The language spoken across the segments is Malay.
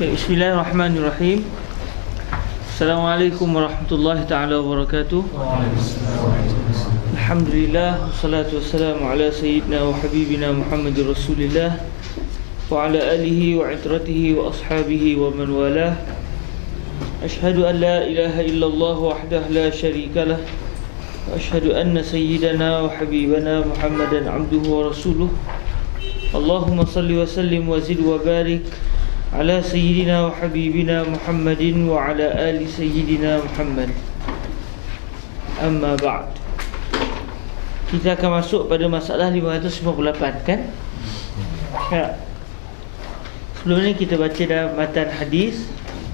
Bismillahirrahmanirrahim. Assalamualaikum warahmatullahi taala wabarakatuh. Alhamdulillah, wassalatu wassalamu ala sayyidina wa habibina Muhammadir Rasulillah wa ala alihi wa itratihi wa ashabihi wa man walah. Ashhadu an la ilaha illallah wahdahu la syarika lah wa ashhadu anna sayyidana wa habibana Muhammadan abduhu wa rasuluh. Allahumma salli wa sallim wa zid wa barik ala sayyidina wa habibina Muhammadin wa ala ali sayyidina Muhammad. Amma ba'd. Kita akan masuk pada masalah 558, kan? Ya. Sebelum ni kita baca dah matan hadis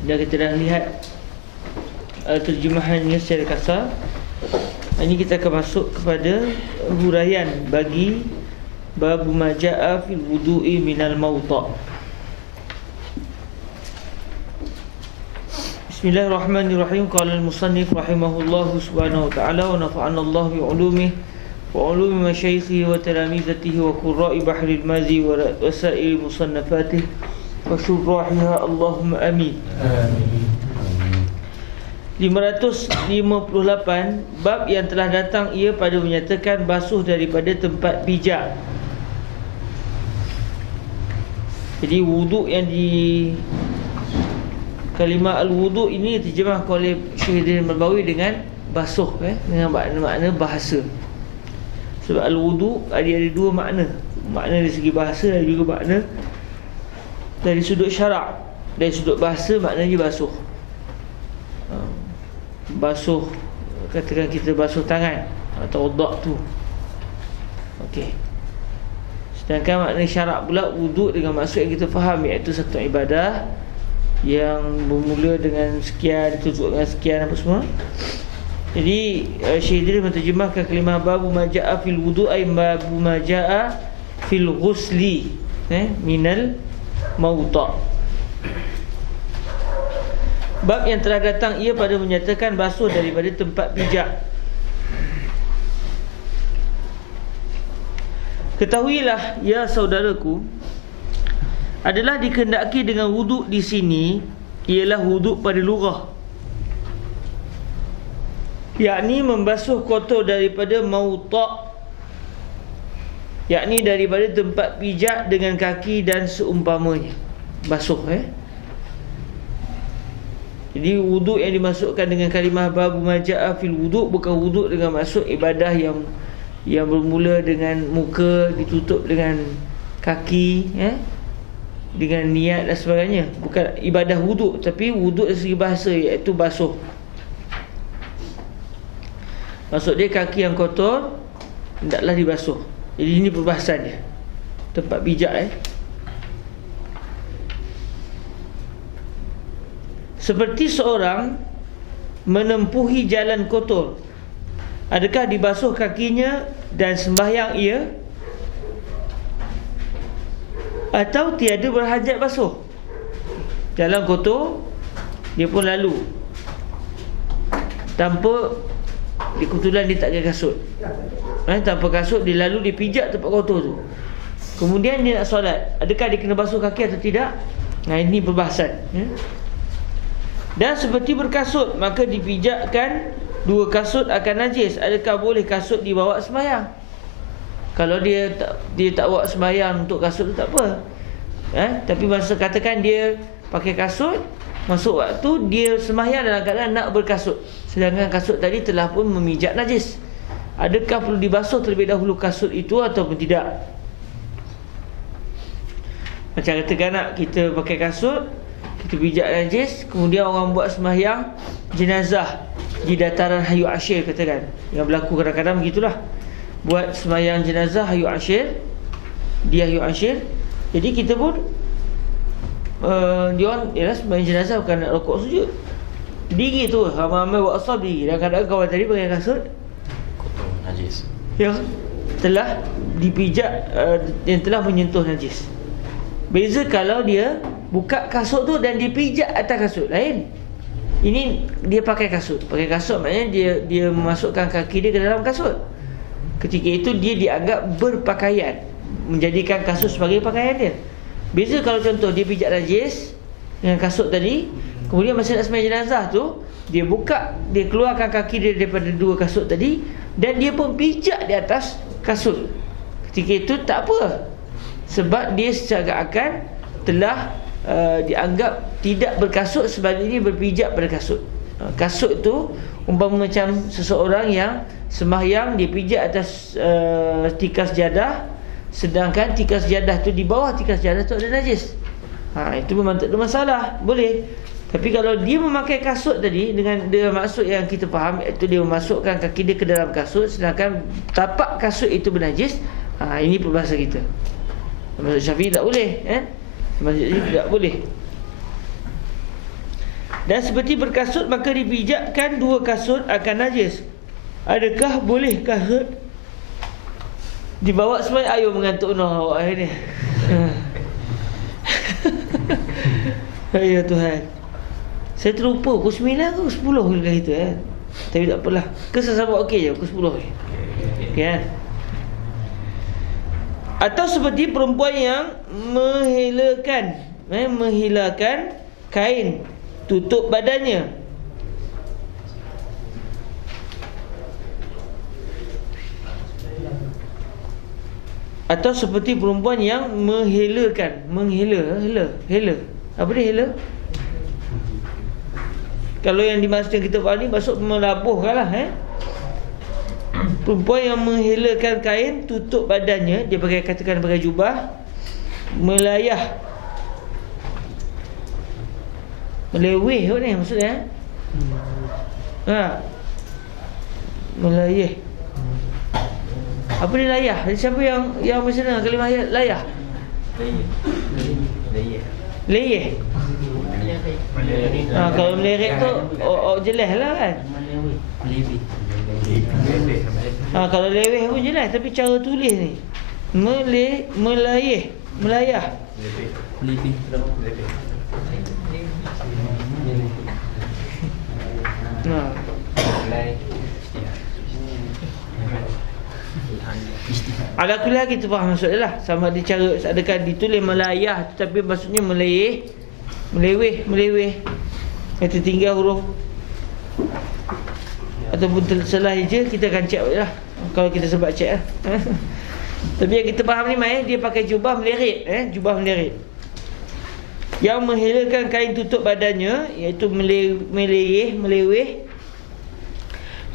dan kita dah lihat terjemahannya secara kasar. Ini kita akan masuk kepada huraian bagi bab ma jaa fil wudu'i minal mawta'. Bismillahirrahmanirrahim. Qala al-musannif rahimahullahu subhanahu wa ta'ala wa nafa'ana Allah bi ulumihi wa ulumi masyaikhihi wa talamizatihi wa qurra'i bahril mazi wa wasa'il musannafatihi wa syurrahiha Allahumma amin. Amin. 558 bab yang telah datang ia pada menyatakan basuh daripada tempat pijak. Jadi wuduk yang di kalimah al-wudu ini terjemah oleh Syekh Al-Bawi dengan basuh, dengan makna bahasa. Sebab al-wudu ada dua makna. Makna dari segi bahasa dan juga makna dari sudut syarak. Dari sudut bahasa maknanya basuh. Basuh, katakan kita basuh tangan atau wudu tu. Okey. Sedangkan makna syarak pula wudu dengan maksud yang kita faham, iaitu satu ibadah yang bermula dengan sekian, ditutup dengan sekian, apa semua. Jadi Syekh Idris menterjemahkan kalimah babu ma jaa fil wudu' ay babu ma jaa fil ghusli minal mawta'. Bab yang telah datang ia pada menyatakan basuh daripada tempat pijak. Ketahuilah ya saudaraku, adalah dikehendaki dengan wuduk di sini ialah wuduk pada lughah, yakni membasuh kotor daripada mawta', yakni daripada tempat pijak dengan kaki dan seumpamanya. Basuh Jadi wuduk yang dimasukkan dengan kalimah babu ma jaa fil wuduk bukan wuduk dengan maksud ibadah yang bermula dengan muka ditutup dengan kaki, dengan niat dan sebagainya. Bukan ibadah wuduk, tapi wuduk dari segi bahasa, iaitu basuh. Maksud dia kaki yang kotor hendaklah dibasuh. Jadi ini perbahasan dia, tempat pijak. Seperti seorang menempuhi jalan kotor, adakah dibasuh kakinya dan sembahyang ia, atau tiada berhajat basuh? Jalan kotor, dia pun lalu tanpa, kebetulan dia tak pakai kasut, tanpa kasut dia lalu, dia pijak tempat kotor tu. Kemudian dia nak solat, adakah dia kena basuh kaki atau tidak? Ini perbahasan. Dan seperti berkasut, maka dipijakkan dua kasut akan najis. Adakah boleh kasut dibawa sembahyang? Kalau dia tak bawa sembahyang untuk kasut tu tak apa. Tapi masa katakan dia pakai kasut, masuk waktu dia sembahyang dalam keadaan nak berkasut, sedangkan kasut tadi telah pun memijak najis. Adakah perlu dibasuh terlebih dahulu kasut itu ataupun tidak? Macam katakan nak kita pakai kasut, kita pijak najis, kemudian orang buat sembahyang jenazah di dataran Hayu Ashir, katakan. Yang berlaku kadang-kadang begitulah. Buat sembahyang jenazah Hayu Ashir, di Hayu Ashir. Jadi kita pun dia orang ialah sembahyang jenazah bukan nak rokok sujud. Diri tu ramai-ramai buat asal diri. Dan kadang-kadang kawan tadi pakai kasut kotor najis, yang telah dipijak, yang telah menyentuh najis. Beza kalau dia buka kasut tu dan dipijak atas kasut, lain. Ini dia pakai kasut. Pakai kasut maknanya dia memasukkan kaki dia ke dalam kasut. Ketika itu dia dianggap berpakaian, menjadikan kasut sebagai pakaian dia. Beza kalau contoh dia pijak najis, dengan kasut tadi. Kemudian masa nak sembahyang jenazah tu, dia buka, dia keluarkan kaki dia daripada dua kasut tadi, dan dia pun pijak di atas kasut. Ketika itu tak apa, sebab dia secara akan telah dianggap tidak berkasut, sebaliknya berpijak pada kasut. Kasut tu umpama macam seseorang yang sembahyang, dia pijak atas tikar sejadah, sedangkan tikar sejadah tu, di bawah tikar sejadah tu ada najis. Itu memang tak ada masalah, boleh. Tapi kalau dia memakai kasut tadi dengan maksud yang kita faham, iaitu dia memasukkan kaki dia ke dalam kasut, sedangkan tapak kasut itu bernajis, ini peribahasa kita. Mazhab Syafi'i tak boleh, mazhab ini tidak boleh. Dan seperti berkasut, maka dipijakkan dua kasut akan najis. Adakah boleh kasut dibawa semai? Ayo mengantuk awak ni. Ya Tuhan, saya terlupa pukul 9 ke 10 ke itu Tapi tak apalah, kesesama okey je, pukul 10 kan. Atau seperti perempuan yang menghilangkan kain tutup badannya. Atau seperti perempuan yang menghela. Apa dia hela? Kalau yang dimaksudkan kita faham ni, maksud melabuhkan lah. Perempuan yang menghelakan kain tutup badannya, dia katakan pakai jubah, melayah, meleweh kot ni maksudnya. Melayah. Apa dia layah? Siapa yang bersana kalimah layah? Layah. Kalau melerek tu jelas lah kan. Kalau leweh pun jelas, tapi cara tulis ni melayah. Ala kulli hal kita faham maksudnya lah. Sama ada cara, adakah ditulis melayah tetapi maksudnya meleweh. Itu tinggal huruf ataupun tersalah je, kita akan cek lah. Kalau kita sebab cek lah. Tapi yang kita faham ni dia pakai jubah meleret, jubah meleret yang menghilangkan kain tutup badannya, iaitu meleweh,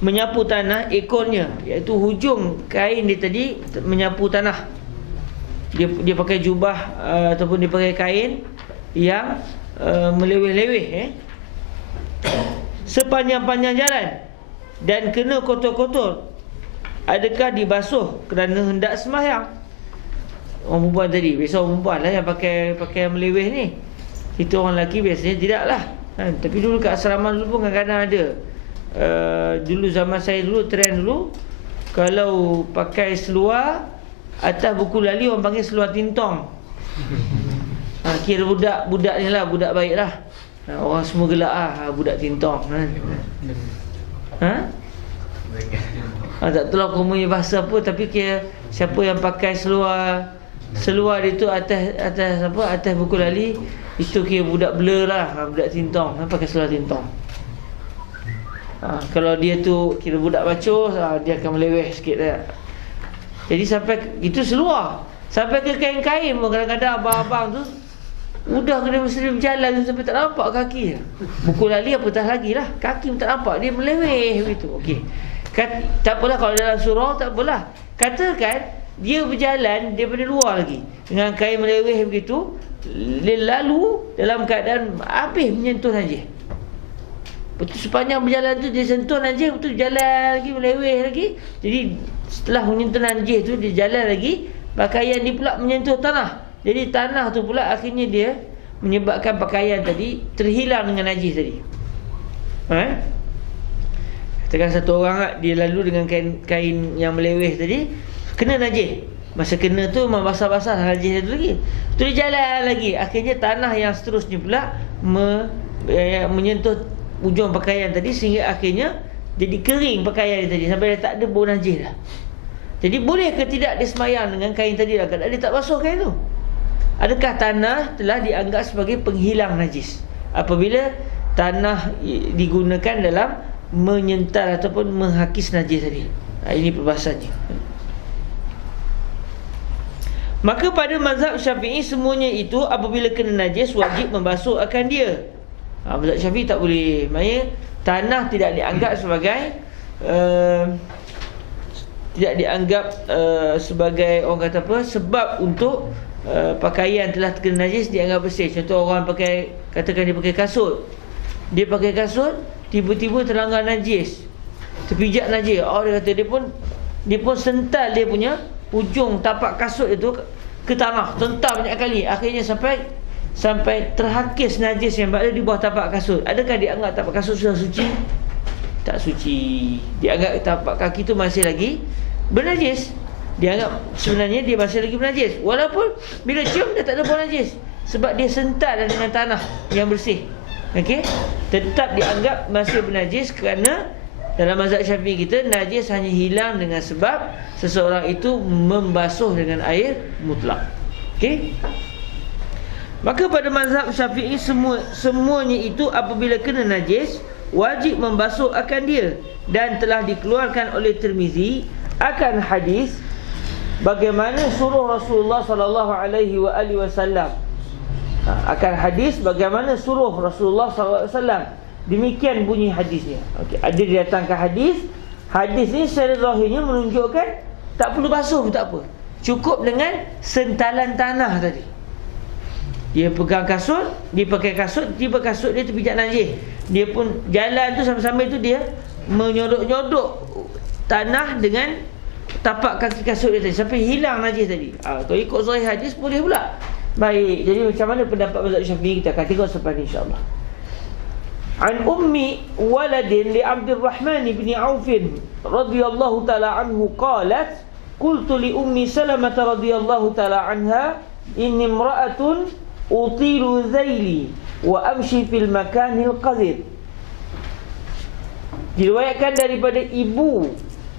menyapu tanah ekornya, iaitu hujung kain dia tadi menyapu tanah. Dia pakai jubah ataupun dia pakai kain yang meleweh-leweh sepanjang-panjang jalan dan kena kotor-kotor. Adakah dibasuh kerana hendak sembahyang? Orang perempuan tadi, biasa orang perempuan lah yang pakai meleweh ni. Kita orang lelaki biasanya tidak lah. Tapi dulu kat asrama dulu pun kadang-kadang ada. Dulu zaman saya dulu, trend dulu, kalau pakai seluar atas buku lali, orang panggil seluar tintong. Kira budak ni lah, budak baik lah. Orang semua gelak budak tintong. Tak tahu aku punya bahasa apa, tapi kira siapa yang pakai seluar dia tu atas buku lali, itu kira budak blur lah, budak tintong, pakai seluar tintong. Kalau dia tu kira budak bacoh, dia akan meleweh sikit lah. Jadi sampai itu seluar, sampai ke kain-kain pun kadang-kadang abang-abang tu udah kena mesti berjalan sampai tak nampak kaki. Buku lali apatah lagi lah, kaki pun tak nampak, dia meleweh begitu. Okey, tak apalah kalau dalam surau, tak apalah. Katakan dia berjalan daripada luar lagi dengan kain meleweh begitu, dia lalu dalam keadaan habis menyentuh najis. Betul, sepanjang berjalan tu dia sentuh najis, betul jalan lagi, meleweh lagi. Jadi setelah menyentuh najis tu, dia jalan lagi, pakaian dia pula menyentuh tanah. Jadi tanah tu pula akhirnya dia menyebabkan pakaian tadi terhilang dengan najis tadi. Katakan satu orang dia lalu dengan kain yang meleweh tadi, kena najis. Masa kena tu memang basah-basah najis tu lagi. Tu dia jalan lagi, akhirnya tanah yang seterusnya pula menyentuh ujung pakaian tadi, sehingga akhirnya jadi kering pakaian dia tadi sampai dia tak ada bau najis dah. Jadi boleh ke tidak dia sembahyang dengan kain tadi lah, kadang dia tak basuh kain tu? Adakah tanah telah dianggap sebagai penghilang najis apabila tanah digunakan dalam menyental ataupun menghakis najis tadi? Ini perbahasannya. Maka pada mazhab Syafi'i semuanya itu apabila kena najis wajib membasuh akan dia. Mazhab Syafi'i tak boleh. Maksudnya tanah tidak dianggap sebagai sebagai orang kata apa, sebab untuk pakaian telah terkena najis dianggap bersih. Contoh orang pakai, katakan dia pakai kasut. Dia pakai kasut, tiba-tiba terlanggar najis, terpijak najis. Dia kata dia pun sental dia punya ujung tapak kasut itu ke tanah, sental banyak kali. Akhirnya sampai terhakis najis yang berada di bawah tapak kasut. Adakah dianggap tapak kasut sudah suci? Tak suci. Dianggap tapak kaki itu masih lagi bernajis. Dianggap sebenarnya dia masih lagi bernajis, walaupun bila cium dia tak ada bau najis, sebab dia sental dengan tanah yang bersih. Okey, tetap dianggap masih bernajis, kerana dalam mazhab Syafi'i kita najis hanya hilang dengan sebab seseorang itu membasuh dengan air mutlak. Okey, maka pada mazhab Syafi'i semuanya itu apabila kena najis wajib membasuh akan dia, dan telah dikeluarkan oleh Tirmizi akan hadis bagaimana suruh Rasulullah sallallahu alaihi wasallam, akan hadis bagaimana suruh Rasulullah sallallahu alaihi wasallam. Demikian bunyi hadisnya. Okey, ada didatangkan hadis. Hadis ni secara zahirnya menunjukkan tak perlu basuh pun tak apa, cukup dengan sentalan tanah tadi. Dia pegang kasut, dia pakai kasut, tiba kasut dia terpijak najis. Dia pun jalan tu sama-sama itu dia menyodok-nyodok tanah dengan tapak kaki kasut dia tadi sampai hilang najis tadi. Kalau ikut zahir hadis boleh pula. Baik, jadi macam mana pendapat mazhab Syafi'i, kita akan tengok selepas ni insya-Allah. An ummi waladin li Abdurrahman bin Auf radhiyallahu taala anhu qalat qultu li ummi Salamah radhiyallahu taala anha inni imra'atun utilu zaili wa amshi fil makanil qadir. Diriwayatkan daripada ibu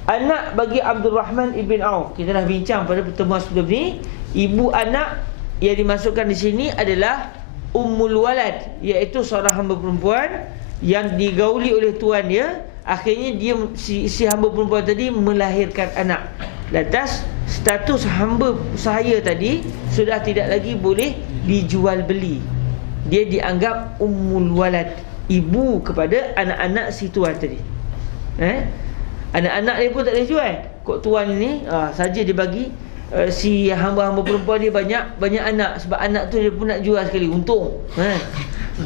anak bagi Abdurrahman ibn Auf. Kita dah bincang pada pertemuan sebelum ni, ibu anak yang dimasukkan di sini adalah Ummul Walad, iaitu seorang hamba perempuan yang digauli oleh tuan dia. Akhirnya dia si hamba perempuan tadi melahirkan anak. Lantas status hamba sahaya tadi sudah tidak lagi boleh dijual beli. Dia dianggap Ummul Walad, ibu kepada anak-anak si tuan tadi. Anak-anak dia pun tak boleh jual. Kok tuan ni saja dia bagi si hamba-hamba perempuan dia banyak anak, sebab anak tu dia pun nak jual sekali, untung.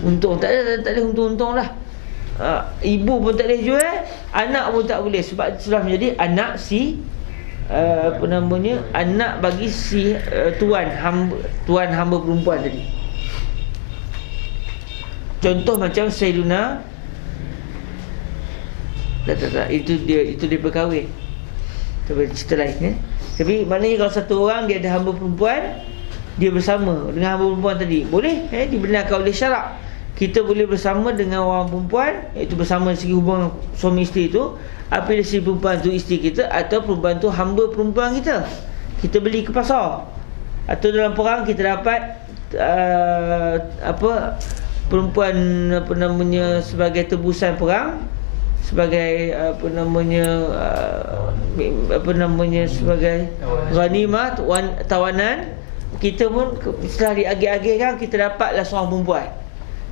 Untung tak ada untung lah. Ibu pun tak boleh jual, anak pun tak boleh, sebab sudah menjadi anak si anak bagi si tuan hamba perempuan tadi. Contoh macam Sayyiduna itu dia berkahwin. Cerita lain Tapi maknanya kalau satu orang dia ada hamba perempuan, dia bersama dengan hamba perempuan tadi, boleh dibenarkan oleh syarak. Kita boleh bersama dengan orang perempuan, iaitu bersama segi hubungan suami isteri itu, apabila si perempuan tu isteri kita atau perempuan tu hamba perempuan kita. Kita beli ke pasar, atau dalam perang kita dapat perempuan sebagai tebusan perang, sebagai sebagai ghanimah, tawanan. Kita pun setelah diagih-agihkan, kita dapatlah seorang perempuan.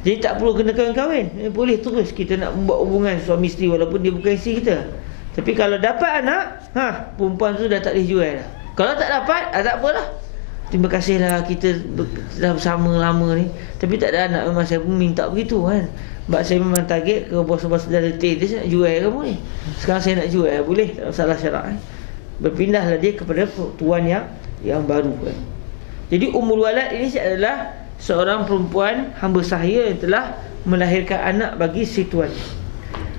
Jadi tak perlu kena kahwin. Boleh terus kita nak buat hubungan suami isteri walaupun dia bukan isteri kita. Tapi kalau dapat anak, perempuan tu dah tak boleh jual dah. Kalau tak dapat, tak apalah. Terima kasihlah kita dah bersama lama ni, tapi tak ada anak. Memang saya pun minta begitu kan. Sebab saya memang target ke bos-bos dah letih dia, saya nak jual kamu ni. Sekarang saya nak jual, boleh, tak masalah syarak. Berpindahlah dia kepada tuan yang baru kan. Jadi Ummul Walad ini adalah seorang perempuan hamba sahaya yang telah melahirkan anak bagi si tuan.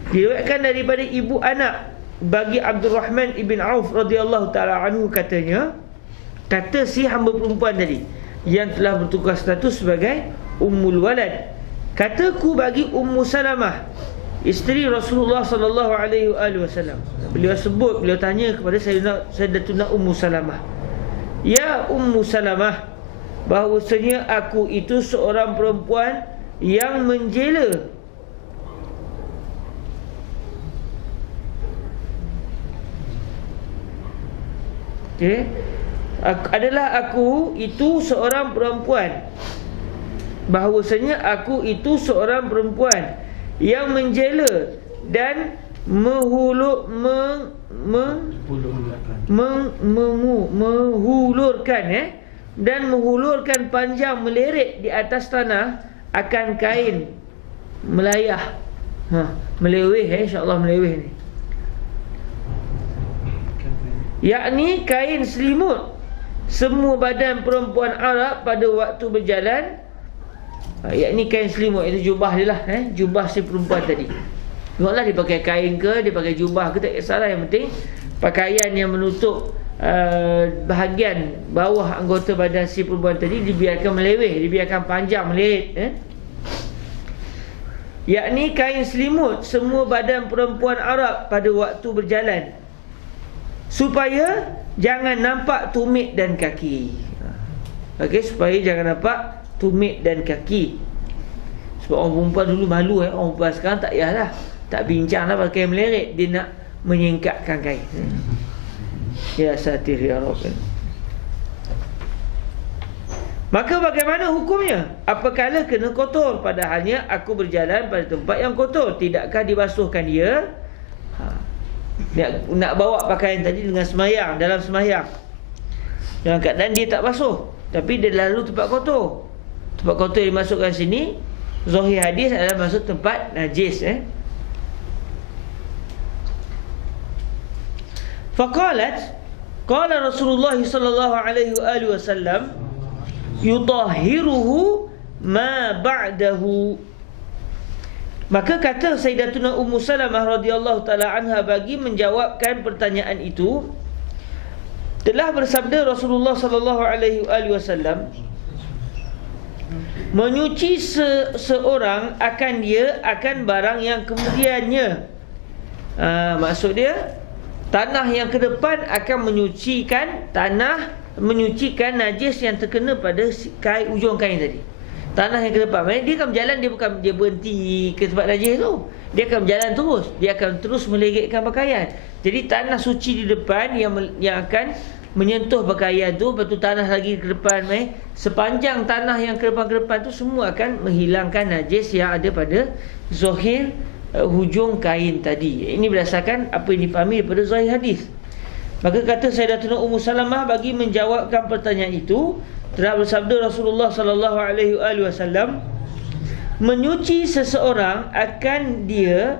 Diriwayatkan daripada ibu anak bagi Abdurrahman ibn Auf radhiyallahu taala anhu, kata si hamba perempuan tadi yang telah bertukar status sebagai Ummul Walad, kataku bagi Ummu Salamah, isteri Rasulullah sallallahu alaihi wasallam. Beliau tanya kepada Sayyidatuna Ummu Salamah, ya Ummu Salamah, bahawasanya aku itu seorang perempuan yang menjela. Okay. Adalah aku itu seorang perempuan, bahawasanya aku itu seorang perempuan yang menjela dan menghulurkan panjang meleret di atas tanah akan kain melayah. Meleweh, insya-Allah meleweh ni, yakni kain selimut semua badan perempuan Arab pada waktu berjalan. Yakni kain selimut, itu jubah dia lah, jubah si perempuan tadi. Tengoklah dia pakai kain ke, dia pakai jubah ke, tak kisahlah. Yang penting pakaian yang menutup bahagian bawah anggota badan si perempuan tadi dibiarkan meleweh, dibiarkan panjang meleret, yakni kain selimut semua badan perempuan Arab pada waktu berjalan, supaya jangan nampak tumit dan kaki. Okey, supaya jangan nampak tumit dan kaki. Sebab orang perempuan dulu malu, orang perempuan sekarang tak payahlah, tak bincanglah pakai meleret, dia nak menyingkapkan kain. Ya satir ya Rabb. Maka bagaimana hukumnya apabila kena kotor, padahalnya aku berjalan pada tempat yang kotor, tidakkah dibasuhkan dia? Nak bawa pakaian tadi dengan semayang, dalam semayang, dalam keadaan dia tak basuh, tapi dia lalu tempat kotor. Tempat kotor yang dimasukkan sini, zahir hadis adalah masuk tempat najis. Faqalat, qala Rasulullah sallallahu alaihi wasallam, yutahhiruhu ma ba'dahu. Maka kata Sayyidatuna Ummu Salamah radhiyallahu taala anha bagi menjawabkan pertanyaan itu, telah bersabda Rasulullah sallallahu alaihi wasallam, menyuci seorang akan dia akan barang yang kemudiannya. Maksud dia, tanah yang ke depan akan menyucikan menyucikan najis yang terkena pada ujung kain tadi. Tanah yang ke depan, maksudnya dia akan berjalan, dia bukan dia berhenti ke tempat najis tu, dia akan berjalan terus, dia akan terus melegetkan pakaian. Jadi tanah suci di depan yang akan menyentuh pakaian tu, lepas tu tanah lagi ke depan, sepanjang tanah yang ke depan tu semua akan menghilangkan najis yang ada pada zahir hujung kain tadi. Ini berdasarkan apa yang dipahami daripada zahir hadis. Maka kata Sayyidatuna Ummu Salamah bagi menjawabkan pertanyaan itu, telah bersabda Rasulullah sallallahu alaihi wasallam, menyuci seseorang akan dia,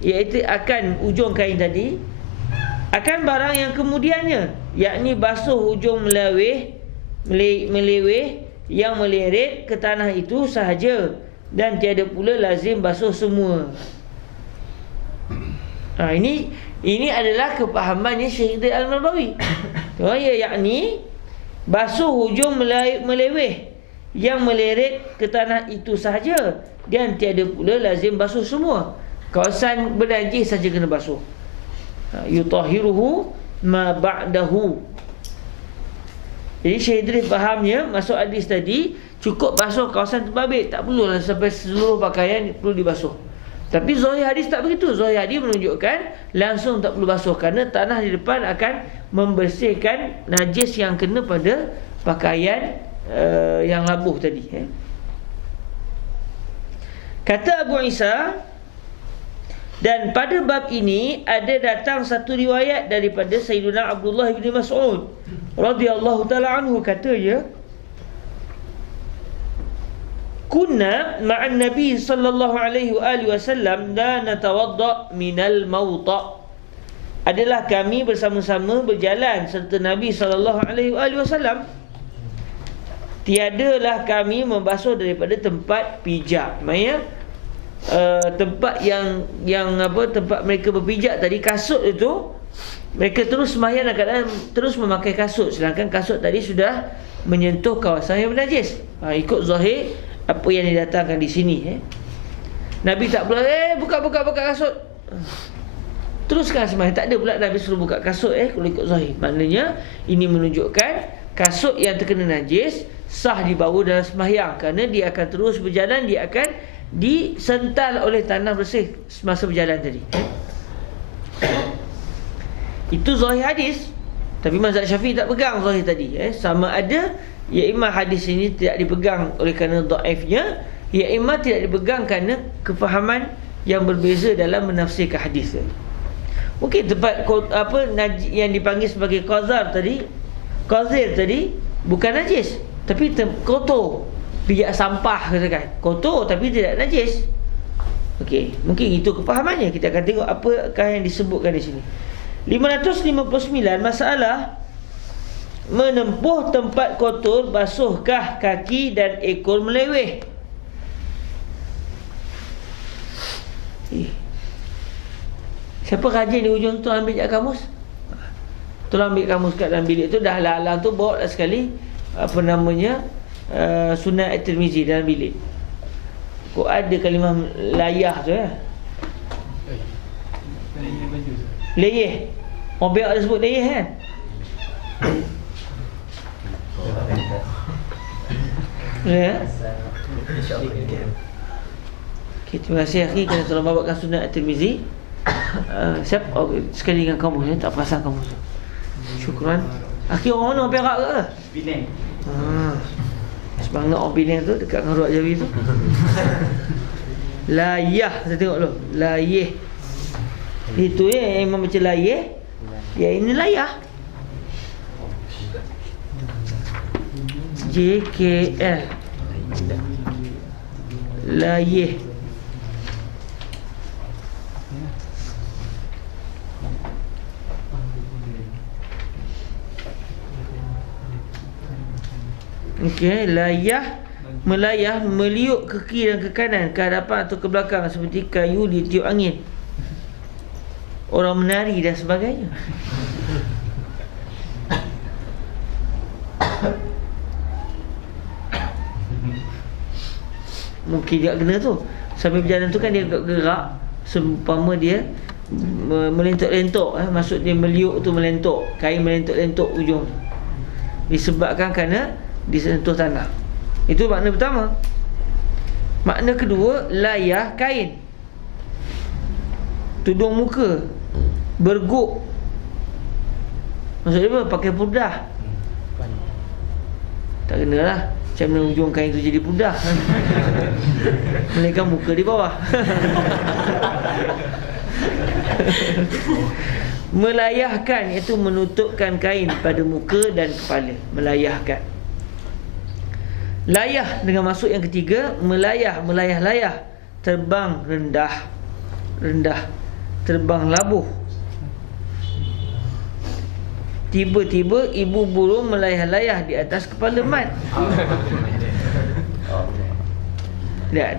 iaitu akan ujung kain tadi, akan barang yang kemudiannya, yakni basuh ujung meleweh yang meleret ke tanah itu sahaja, dan tiada pula lazim basuh semua. Ini adalah kepahamannya Syekh Al-Nawawi. Yakni basuh hujung meleweh yang meleret ke tanah itu sahaja, dan tiada pula lazim basuh semua. Kawasan bernajis saja kena basuh. Yutahhiruhu ma ba'dahu. Jadi Syekh Idris fahamnya masuk hadis tadi, cukup basuh kawasan terbabit, tak perlulah sampai seluruh pakaian perlu dibasuh. Tapi zahir hadis tak begitu. Zahir hadis menunjukkan langsung tak perlu basuh, kerana tanah di depan akan membersihkan najis yang kena pada pakaian yang labuh tadi. Kata Abu Isa, dan pada bab ini ada datang satu riwayat daripada Sayyidina Abdullah bin Mas'ud radhiyallahu taala anhu, katanya, kunna ma'an Nabi sallallahu alaihi wasallam la natawadda minal mawta. Adalah kami bersama-sama berjalan serta Nabi sallallahu alaihi wasallam, tiadalah kami membasuh daripada tempat pijak. Maksudnya tempat yang tempat mereka berpijak tadi, kasut itu, mereka terus sembahyang dalam keadaan terus memakai kasut, sedangkan kasut tadi sudah menyentuh kawasan yang bernajis. Ikut zahir apa yang didatangkan di sini. Nabi tak pula buka kasut, teruskan sembahyang. Tak ada pula Nabi suruh buka kasut kalau ikut zahir. Maknanya ini menunjukkan kasut yang terkena najis sah dibawa dalam sembahyang, kerana dia akan terus berjalan, dia akan disental oleh tanah bersih semasa berjalan tadi. Itu zahir hadis. Tapi mazhab Syafi'i tak pegang zahir tadi. Sama ada ya imma hadis ini tidak dipegang oleh kerana dhaifnya, ya imma tidak dipegang kerana kefahaman yang berbeza dalam menafsirkan hadis. Mungkin tempat yang dipanggil sebagai qazir tadi bukan najis, tapi kotor, pijak sampah katakan, kotor tapi tidak najis. Okey, mungkin itu kefahamannya. Kita akan tengok apakah yang disebutkan di sini. 559, masalah menempuh tempat kotor, basuhkah kaki dan ekor meleweh? Siapa rajin di ujung tu ambil kat kamus? Tolong ambil kamus kat dalam bilik tu. Dah halang tu bawa lah sekali Sunan At-Tirmizi dalam bilik. Kok ada kalimah layah tu ya? Leyeh. Orang biar ada sebut leyeh kan? Ya. Okay, terima kasih akhi kerana telah bawakan Sunan At-Tirmizi. Siap sekali dengan kamu tak perasan kamu tu. Syukran. Akhi orang mana, orang Perak ke? Penang. Sebab nak orang Penang tu dekat dengan Ruak Jawi tu. Layah, saya tengok dulu. Layeh. Itu yang imam baca layeh. Ya ini layah. JKL. Layeh. Okey, layah, melayah, meliuk ke kiri dan ke kanan, ke hadapan atau ke belakang seperti kayu ditiup angin, orang menari dan sebagainya. Mungkin dia kena tu. Sambil berjalan tu kan dia gerak, seumpama dia melentok-lentok, maksud dia meliuk tu melentok, kain melentok-lentok ujung, disebabkan kerana disentuh tanah. Itu makna pertama. Makna kedua, layah kain, tudung muka, berguk. Maksudnya apa? Pakai pudah. Tak kenalah macam mana ujung kain tu jadi pudah. Melainkan muka di bawah. Melayahkan iaitu menutupkan kain pada muka dan kepala. Melayahkan. Layah dengan maksud yang ketiga, melayah, terbang rendah, terbang labuh. Tiba-tiba ibu burung melayah-layah di atas kepala mat.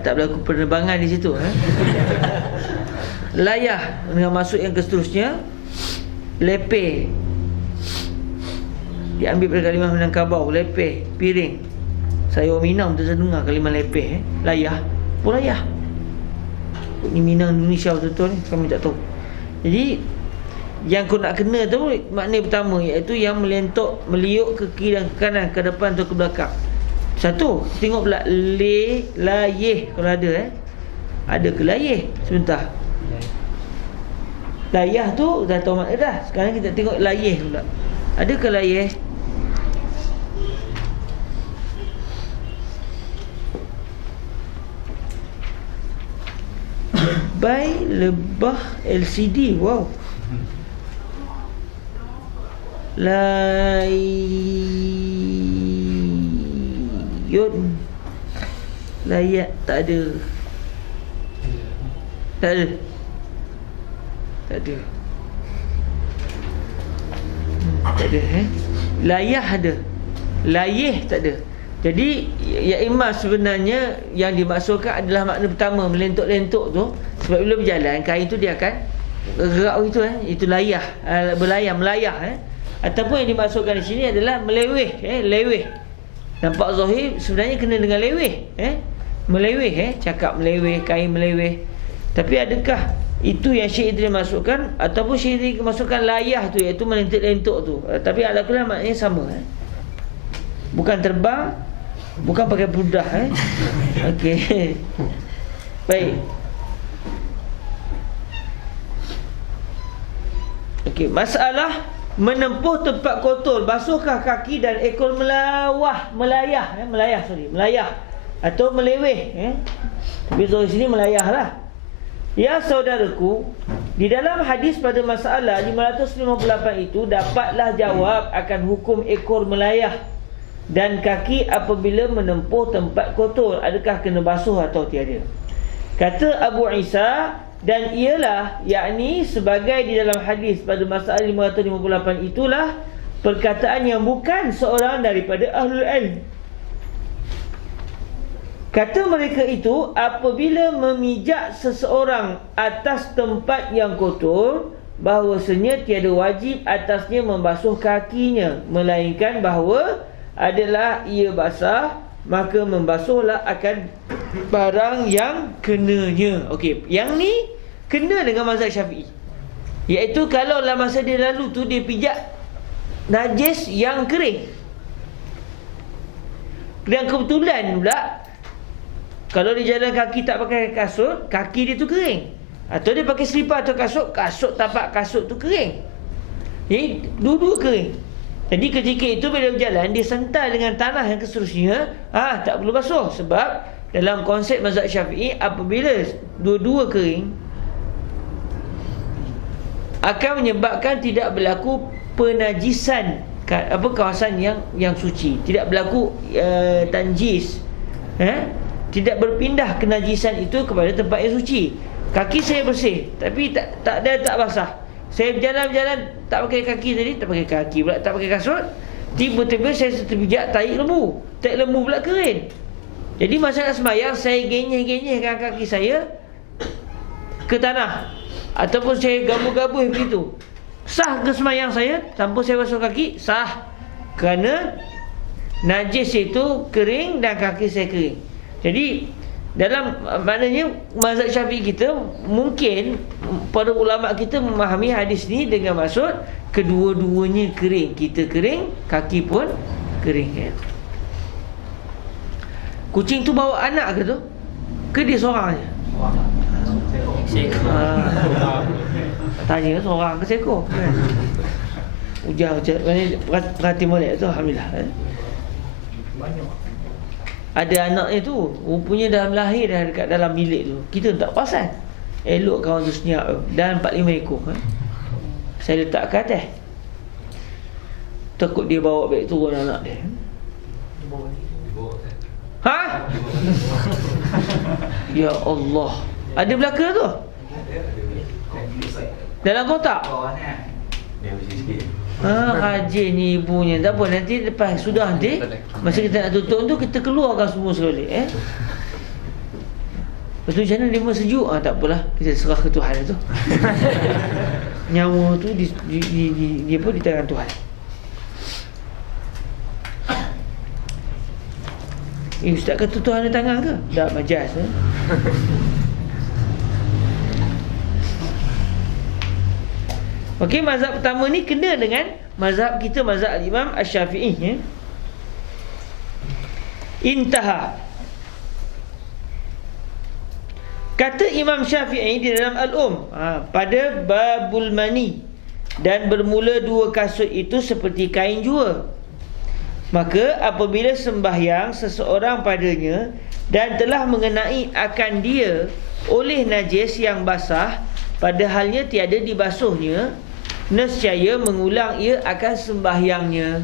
Tak berlaku penerbangan di situ. Layah dengan maksud yang seterusnya, lepeh. Diambil dari kalimah Minangkabau, lepeh, piring. Saya orang Minang tu saya dengar kalimah lepeh. Layah, pun layah. Ni Minang Indonesia betul-betul ni, kami tak tahu. Jadi yang kau nak kena tu makna pertama, iaitu yang melentok, meliuk ke kiri dan ke kanan, ke depan atau ke belakang. Satu, tengok pula layeh kalau ada ada ke layeh? Sebentar. Layah tu dah tahu makna dah. Sekarang kita tengok layeh pula. Ada ke layeh? By lebah LCD. Wow. Layun. Layak tak ada. Tak ada. Tak ada. Tak ada Layah ada. Layeh tak ada. Jadi ya imam sebenarnya yang dimaksudkan adalah makna pertama, melentok-lentok tu. Sebab bila berjalan kain tu dia akan gerak begitu itu layah, berlayah, melayah Ataupun yang dimaksudkan di sini adalah meleweh, leweh. Nampak zahir sebenarnya kena dengan leweh, meleweh, cakap meleweh, kain meleweh. Tapi adakah itu yang syekh itu dimasukkan, ataupun syekh itu dimasukkan layah tu, iaitu melentok-lentok tu. Tapi ala kulli maknanya sama. Bukan terbang, Bukan pakai pudah Okey. Baik. Okey, masalah menempuh tempat kotor, basuhkah kaki dan ekor melayah atau meleweh Tapi di sini melayah lah. Ya saudaraku, di dalam hadis pada masalah 558 itu dapatlah jawab akan hukum ekor melayah dan kaki apabila menempuh tempat kotor, adakah kena basuh atau tiada. Kata Abu Isa, dan ialah, yakni sebagai di dalam hadis pada masalah 558 itulah perkataan yang bukan seorang daripada ahlul ilm. Kata mereka itu, apabila memijak seseorang atas tempat yang kotor, bahawasanya tiada wajib atasnya membasuh kakinya, melainkan bahawa adalah ia basah, maka membasuhlah akan barang yang kenanya. Okey, yang ni kena dengan mazhab Syafi'i, iaitu kalau dalam masa dia lalu tu dia pijak najis yang kering, dan kebetulan pula kalau dia jalan kaki tak pakai kasut, kaki dia tu kering, atau dia pakai selipar atau kasut tapak kasut tu kering, jadi dua-dua kering. Jadi ketika itu bila berjalan, dia sental dengan tanah yang seterusnya, tak perlu basuh. Sebab dalam konsep mazhab Syafi'i, apabila dua-dua kering, akan menyebabkan tidak berlaku penajisan kawasan yang suci, tidak berlaku tanjis, tidak berpindah kenajisan itu kepada tempat yang suci. Kaki saya bersih, tapi tak basah. Saya berjalan-jalan tak pakai kaki tadi, tak pakai kaki pula, tak pakai kasut. Tiba-tiba saya terpijak tai lembu pula kering. Jadi masa nak sembahyang, saya genyeh-genyehkan kaki saya ke tanah, ataupun saya gabuh-gabuh begitu. Sah ke sembahyang saya tanpa saya basuh kaki? Sah, kerana najis itu kering dan kaki saya kering. Jadi dalam maknanya mazhab Syafi'i kita, mungkin para ulama kita memahami hadis ni dengan maksud kedua-duanya kering. Kita kering, kaki pun kering. Kucing tu bawa anak ke tu? Ke dia seorang je? Tanya seorang ke seekor? Ujar-ujar, perhati molek tu, alhamdulillah. Ada anaknya tu, rupanya dah lahir dah dekat dalam bilik tu. Kita tak perasan. Elok kawan tu senyap tu. Dan 4-5 ekor. Saya letak ke atas. Takut dia bawa beg turun anak dia. Ya Allah. Ada belaka tu? Dalam kotak? Rajin ni ibunya. Tak apa, nanti lepas sudah nanti masa kita nak tutup tu, kita keluarkan semua sekali. Lepas tu macam mana dia pun sejuk? Tak apalah, kita serah ke Tuhan tu. Nyawa tu dia pun di tangan Tuhan. Ustaz kata Tuhan ada tangan ke? Tak, majas. Okey, mazhab pertama ni kena dengan mazhab kita, mazhab Imam Asy-Syafi'i. Intaha. Kata Imam Syafi'i di dalam pada babul mani, dan bermula dua kasut itu seperti kain jua. Maka apabila sembahyang seseorang padanya dan telah mengenai akan dia oleh najis yang basah, padahalnya tiada dibasuhnya, nescaya mengulang ia akan sembahyangnya.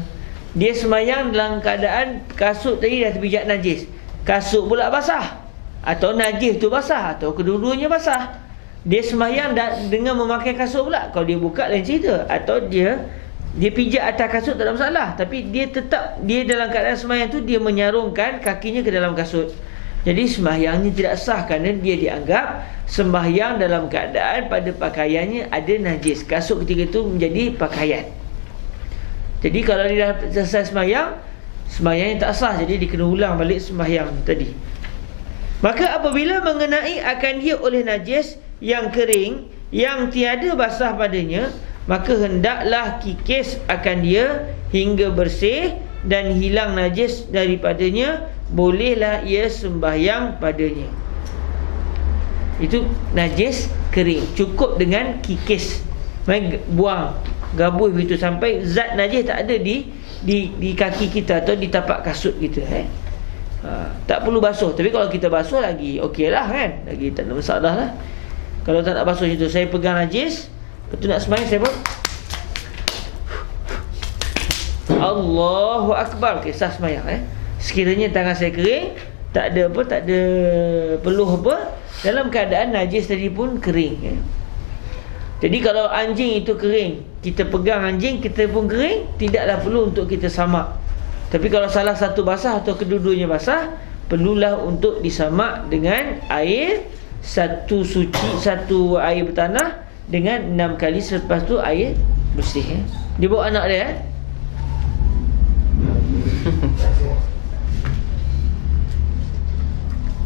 Dia sembahyang dalam keadaan kasut tadi dah terpijak najis, kasut pula basah, atau najis tu basah, atau kedua-duanya basah. Dia sembahyang dengan memakai kasut pula. Kalau dia buka lain cerita. Atau dia pijak atas kasut, tak ada masalah. Tapi dia dalam keadaan sembahyang tu, dia menyarungkan kakinya ke dalam kasut. Jadi sembahyangnya tidak sah, kerana dia dianggap sembahyang dalam keadaan pada pakaiannya ada najis. Kasut ketika itu menjadi pakaian. Jadi kalau dia dah selesai sembahyangnya tak sah. Jadi dia kena ulang balik sembahyang tadi. Maka apabila mengenai akan dia oleh najis yang kering, yang tiada basah padanya, maka hendaklah kikis akan dia hingga bersih dan hilang najis daripadanya, bolehlah ia sembahyang padanya. Itu najis kering, cukup dengan kikis. Main buang gabuh begitu sampai zat najis tak ada di kaki kita atau di tapak kasut kita, tak perlu basuh. Tapi kalau kita basuh lagi okeylah kan, lagi tak ada masalah lah. Kalau tak nak basuh itu, saya pegang najis, betul nak sembahyang saya pun Allahu Akbar, kisah sembahyang. Sekiranya tangan saya kering, tak ada peluh apa, dalam keadaan najis tadi pun kering. Jadi kalau anjing itu kering, kita pegang anjing, kita pun kering, tidaklah perlu untuk kita samak. Tapi kalau salah satu basah atau kedua-duanya basah, perlulah untuk disamak dengan air, satu suci, satu air bertanah dengan 6 kali, selepas tu air bersih. Dia bawa anak dia.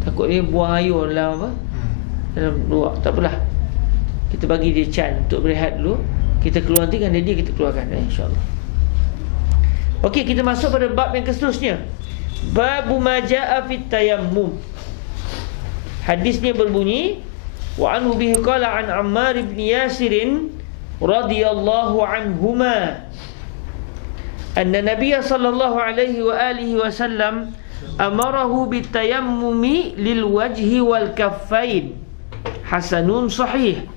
Takut dia buang air dalam apa? Dalam luar. Tak apalah, kita bagi dia can untuk berehat dulu. Kita keluar nanti kan dia kita keluarkan, insya-Allah. Okey, kita masuk pada bab yang seterusnya. Babu majaa fit tayammum. Hadisnya berbunyi, wa anhu bihi qala an Ammar ibn Yasir radhiyallahu anhuma anna Nabiy sallallahu alaihi wa alihi wasallam amarahu bit tayammumi lil wajhi wal kaffain. Hasanun sahih.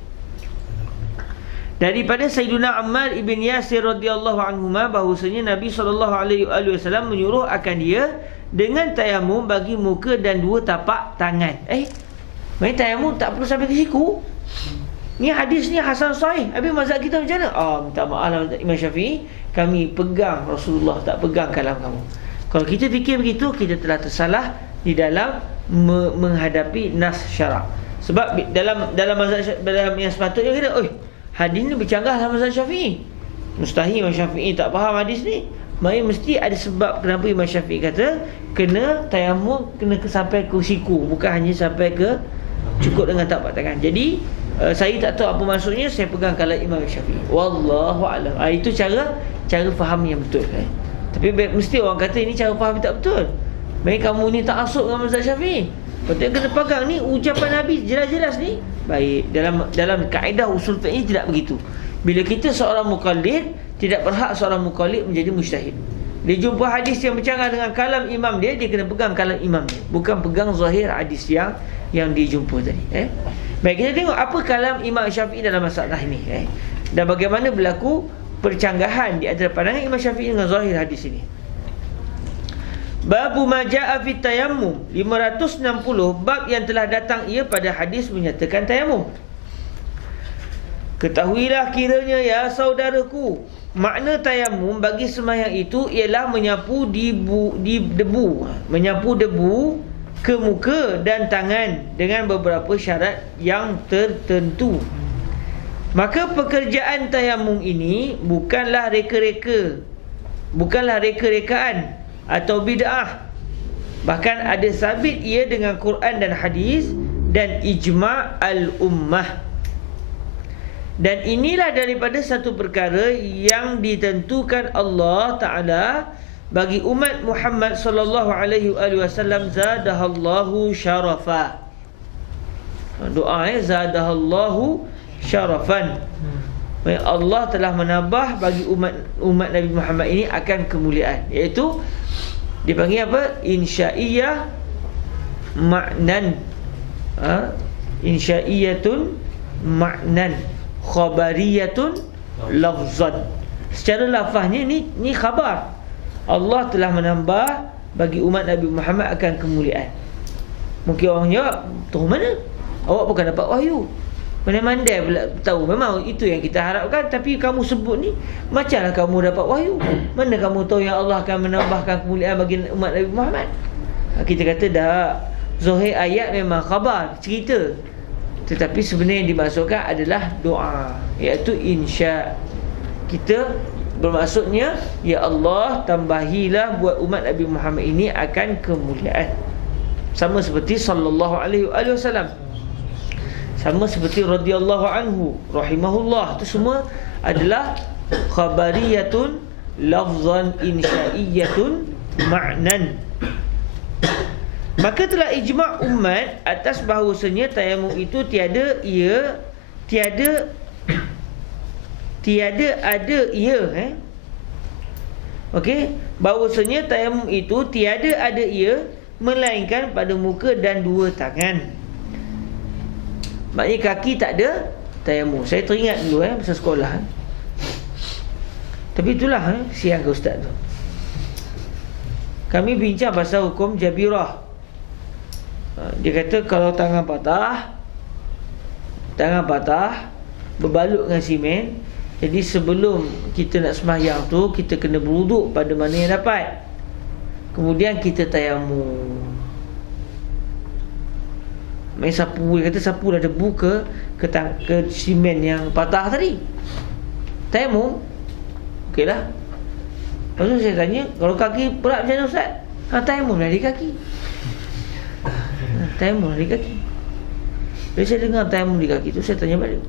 Daripada Sayyidina Ammar ibn Yasir radhiyallahu anhuma bahwasanya Nabi sallallahu alaihi wasallam menyuruh akan dia dengan tayamum bagi muka dan 2 tapak tangan. Main tayamum tak perlu sampai ke siku. Ni hadis ni hasan sahih. Habis mazhab kita macam mana? Minta maaf lah Imam Syafi'i, kami pegang Rasulullah, tak pegang kalam kamu. Kalau kita fikir begitu, kita telah tersalah di dalam menghadapi nas syarak. Sebab dalam mazhab, dalam yang sepatutnya kita, hadis ni bercanggah sama mazhab Syafi'i. Mustahil Imam Syafi'i tak faham hadis ni. Maksudnya mesti ada sebab kenapa Imam Syafi'i kata kena tayamum, kena sampai ke siku, bukan hanya sampai ke cukup dengan tapak tangan. Jadi saya tak tahu apa maksudnya, saya pegang kalam Imam Syafi'i. Wallahu a'lam. Itu cara faham yang betul. Tapi mesti orang kata ini cara faham tak betul. Baik, kamu ni tak masuk dengan mazhab Syafi'i. Patut kena pegang ni ucapan Nabi jelas-jelas ni. Baik, dalam kaedah usul fiqh tidak begitu. Bila kita seorang muqallid, tidak berhak seorang muqallid menjadi mujtahid. Dia jumpa hadis yang bercanggah dengan kalam imam dia kena pegang kalam imam dia, bukan pegang zahir hadis yang dia jumpa tadi. Baik, kita tengok apa kalam Imam Syafi'i dalam masalah ini, dan bagaimana berlaku percanggahan di antara pandangan Imam Syafi'i dengan zahir hadis ini. Babu majaa fit tayammum 560, bab yang telah datang ia pada hadis menyatakan tayamum. Ketahuilah kiranya ya saudaraku, makna tayamum bagi sembahyang itu ialah menyapu debu, menyapu debu ke muka dan tangan dengan beberapa syarat yang tertentu. Maka pekerjaan tayamum ini bukanlah reka-rekaan atau bid'ah. Bahkan ada sabit ia dengan Quran dan hadis dan ijma' al-ummah. Dan inilah daripada satu perkara yang ditentukan Allah Ta'ala bagi umat Muhammad sallallahu alaihi wasallam, zadahallahu syarafa. Doa zadahallahu syarafan. Allah telah menambah bagi umat Nabi Muhammad ini akan kemuliaan, iaitu dipanggil apa? Insya'iyah ma'nan. Insya'iyatun ma'nan, khabariyatun lafzan. Secara lafaznya ni khabar. Allah telah menambah bagi umat Nabi Muhammad akan kemuliaan. Mungkin orang jawab, tahu mana? Awak bukan dapat wahyu, pandai-pandai pula tahu. Memang itu yang kita harapkan, tapi kamu sebut ni macamlah kamu dapat wahyu. Mana kamu tahu yang Allah akan menambahkan kemuliaan bagi umat Nabi Muhammad? Kita kata dah, zahir ayat memang khabar, cerita, tetapi sebenarnya yang dimaksudkan adalah doa, iaitu insya. Kita bermaksudnya, ya Allah tambahilah buat umat Nabi Muhammad ini akan kemuliaan. Sama seperti sallallahu alaihi wasallam, sama seperti radhiyallahu anhu, rahimahullah. Itu semua adalah khabariyatun lafzan insya'iyatun ma'nan. Maka telah ijma' umat atas bahawasanya tayamum itu tiada ada ia okey, bahawasanya tayamum itu tiada ada ia melainkan pada muka dan dua tangan. Maknanya kaki tak ada tayamum. Saya teringat dulu masa sekolah. Tapi itulah siang ke ustaz tu. Kami bincang pasal hukum jabirah. Dia kata kalau tangan patah berbalut dengan simen. Jadi sebelum kita nak sembahyang tu, kita kena berwuduk pada mana yang dapat. Kemudian kita tayamum. Main sapu, dia kata sapu dah debu ke simen yang patah tadi. Tayamum. Okeylah. Lepas tu saya tanya, kalau kaki berat macam mana ustaz? Tayamum lah di kaki. Tayamum lah di kaki. Bila saya dengar tayamum di kaki tu, saya tanya balik,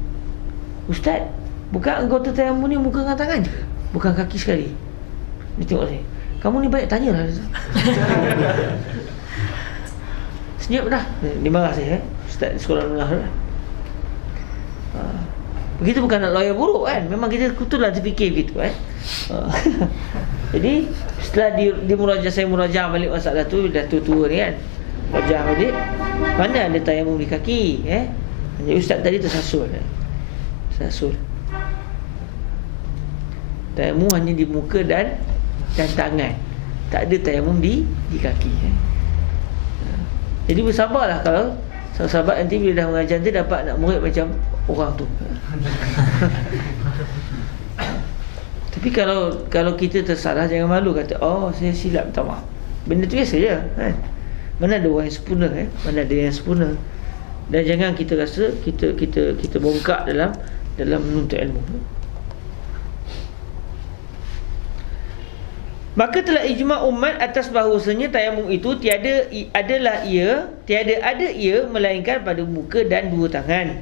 ustaz, bukan anggota tayamum ni muka dengan tangan je, bukan kaki sekali? Dia tengok saya, kamu ni banyak tanya lah. Senyap dah. Dia marah saya, ustaz di sekolah menengah lah. Begitu bukan nak lawyer buruk kan. Memang kita kutulah terfikir begitu kan. Jadi setelah saya murajah balik masalah tu, dah tua-tua ni kan, murajah balik, mana ada tayamum di kaki Jadi ustaz tadi tersasul. Tayamum hanya di muka dan tangan. Tak ada tayamum di kaki. Jadi bersabarlah kalau sahabat nanti bila dah mengajar nanti dapat nak murid macam orang tu. Tapi kalau kita tersalah, jangan malu kata, oh saya silap, minta maaf. Benda tu biasa je kan? Mana ada orang yang sempurna Mana ada yang sempurna. Dan jangan kita rasa kita bongkak dalam menuntut ilmu. Maka telah ijma' umat atas bahawasanya tayamum itu tiada ada ia melainkan pada muka dan dua tangan.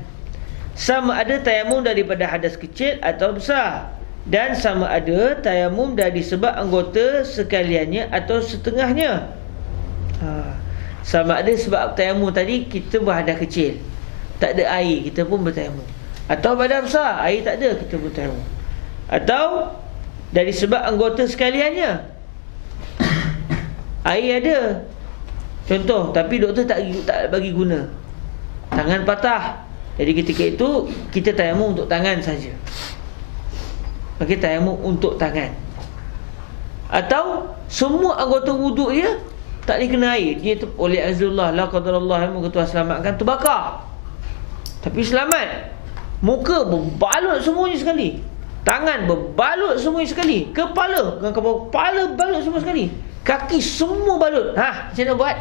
Sama ada tayamum daripada hadas kecil atau besar, dan sama ada tayamum dari sebab anggota sekaliannya atau setengahnya. Sama ada sebab tayamum tadi kita berhadas kecil, tak ada air, kita pun bertayamum. Atau badan besar, air tak ada, kita bertayamum. Atau dari sebab anggota sekaliannya, air ada, contoh, tapi doktor tak bagi guna, tangan patah. Jadi ketika itu kita tayamum untuk tangan saja. Maka tayamum untuk tangan. Atau semua anggota wuduk dia tak boleh kena air, dia tu oleh azullah la qadarullah, moga Tuhan selamatkan, terbakar. Tapi selamat. Muka berbalut semuanya sekali, tangan berbalut semuanya sekali, kepala balut semua sekali, kaki semua balut. Macam mana buat?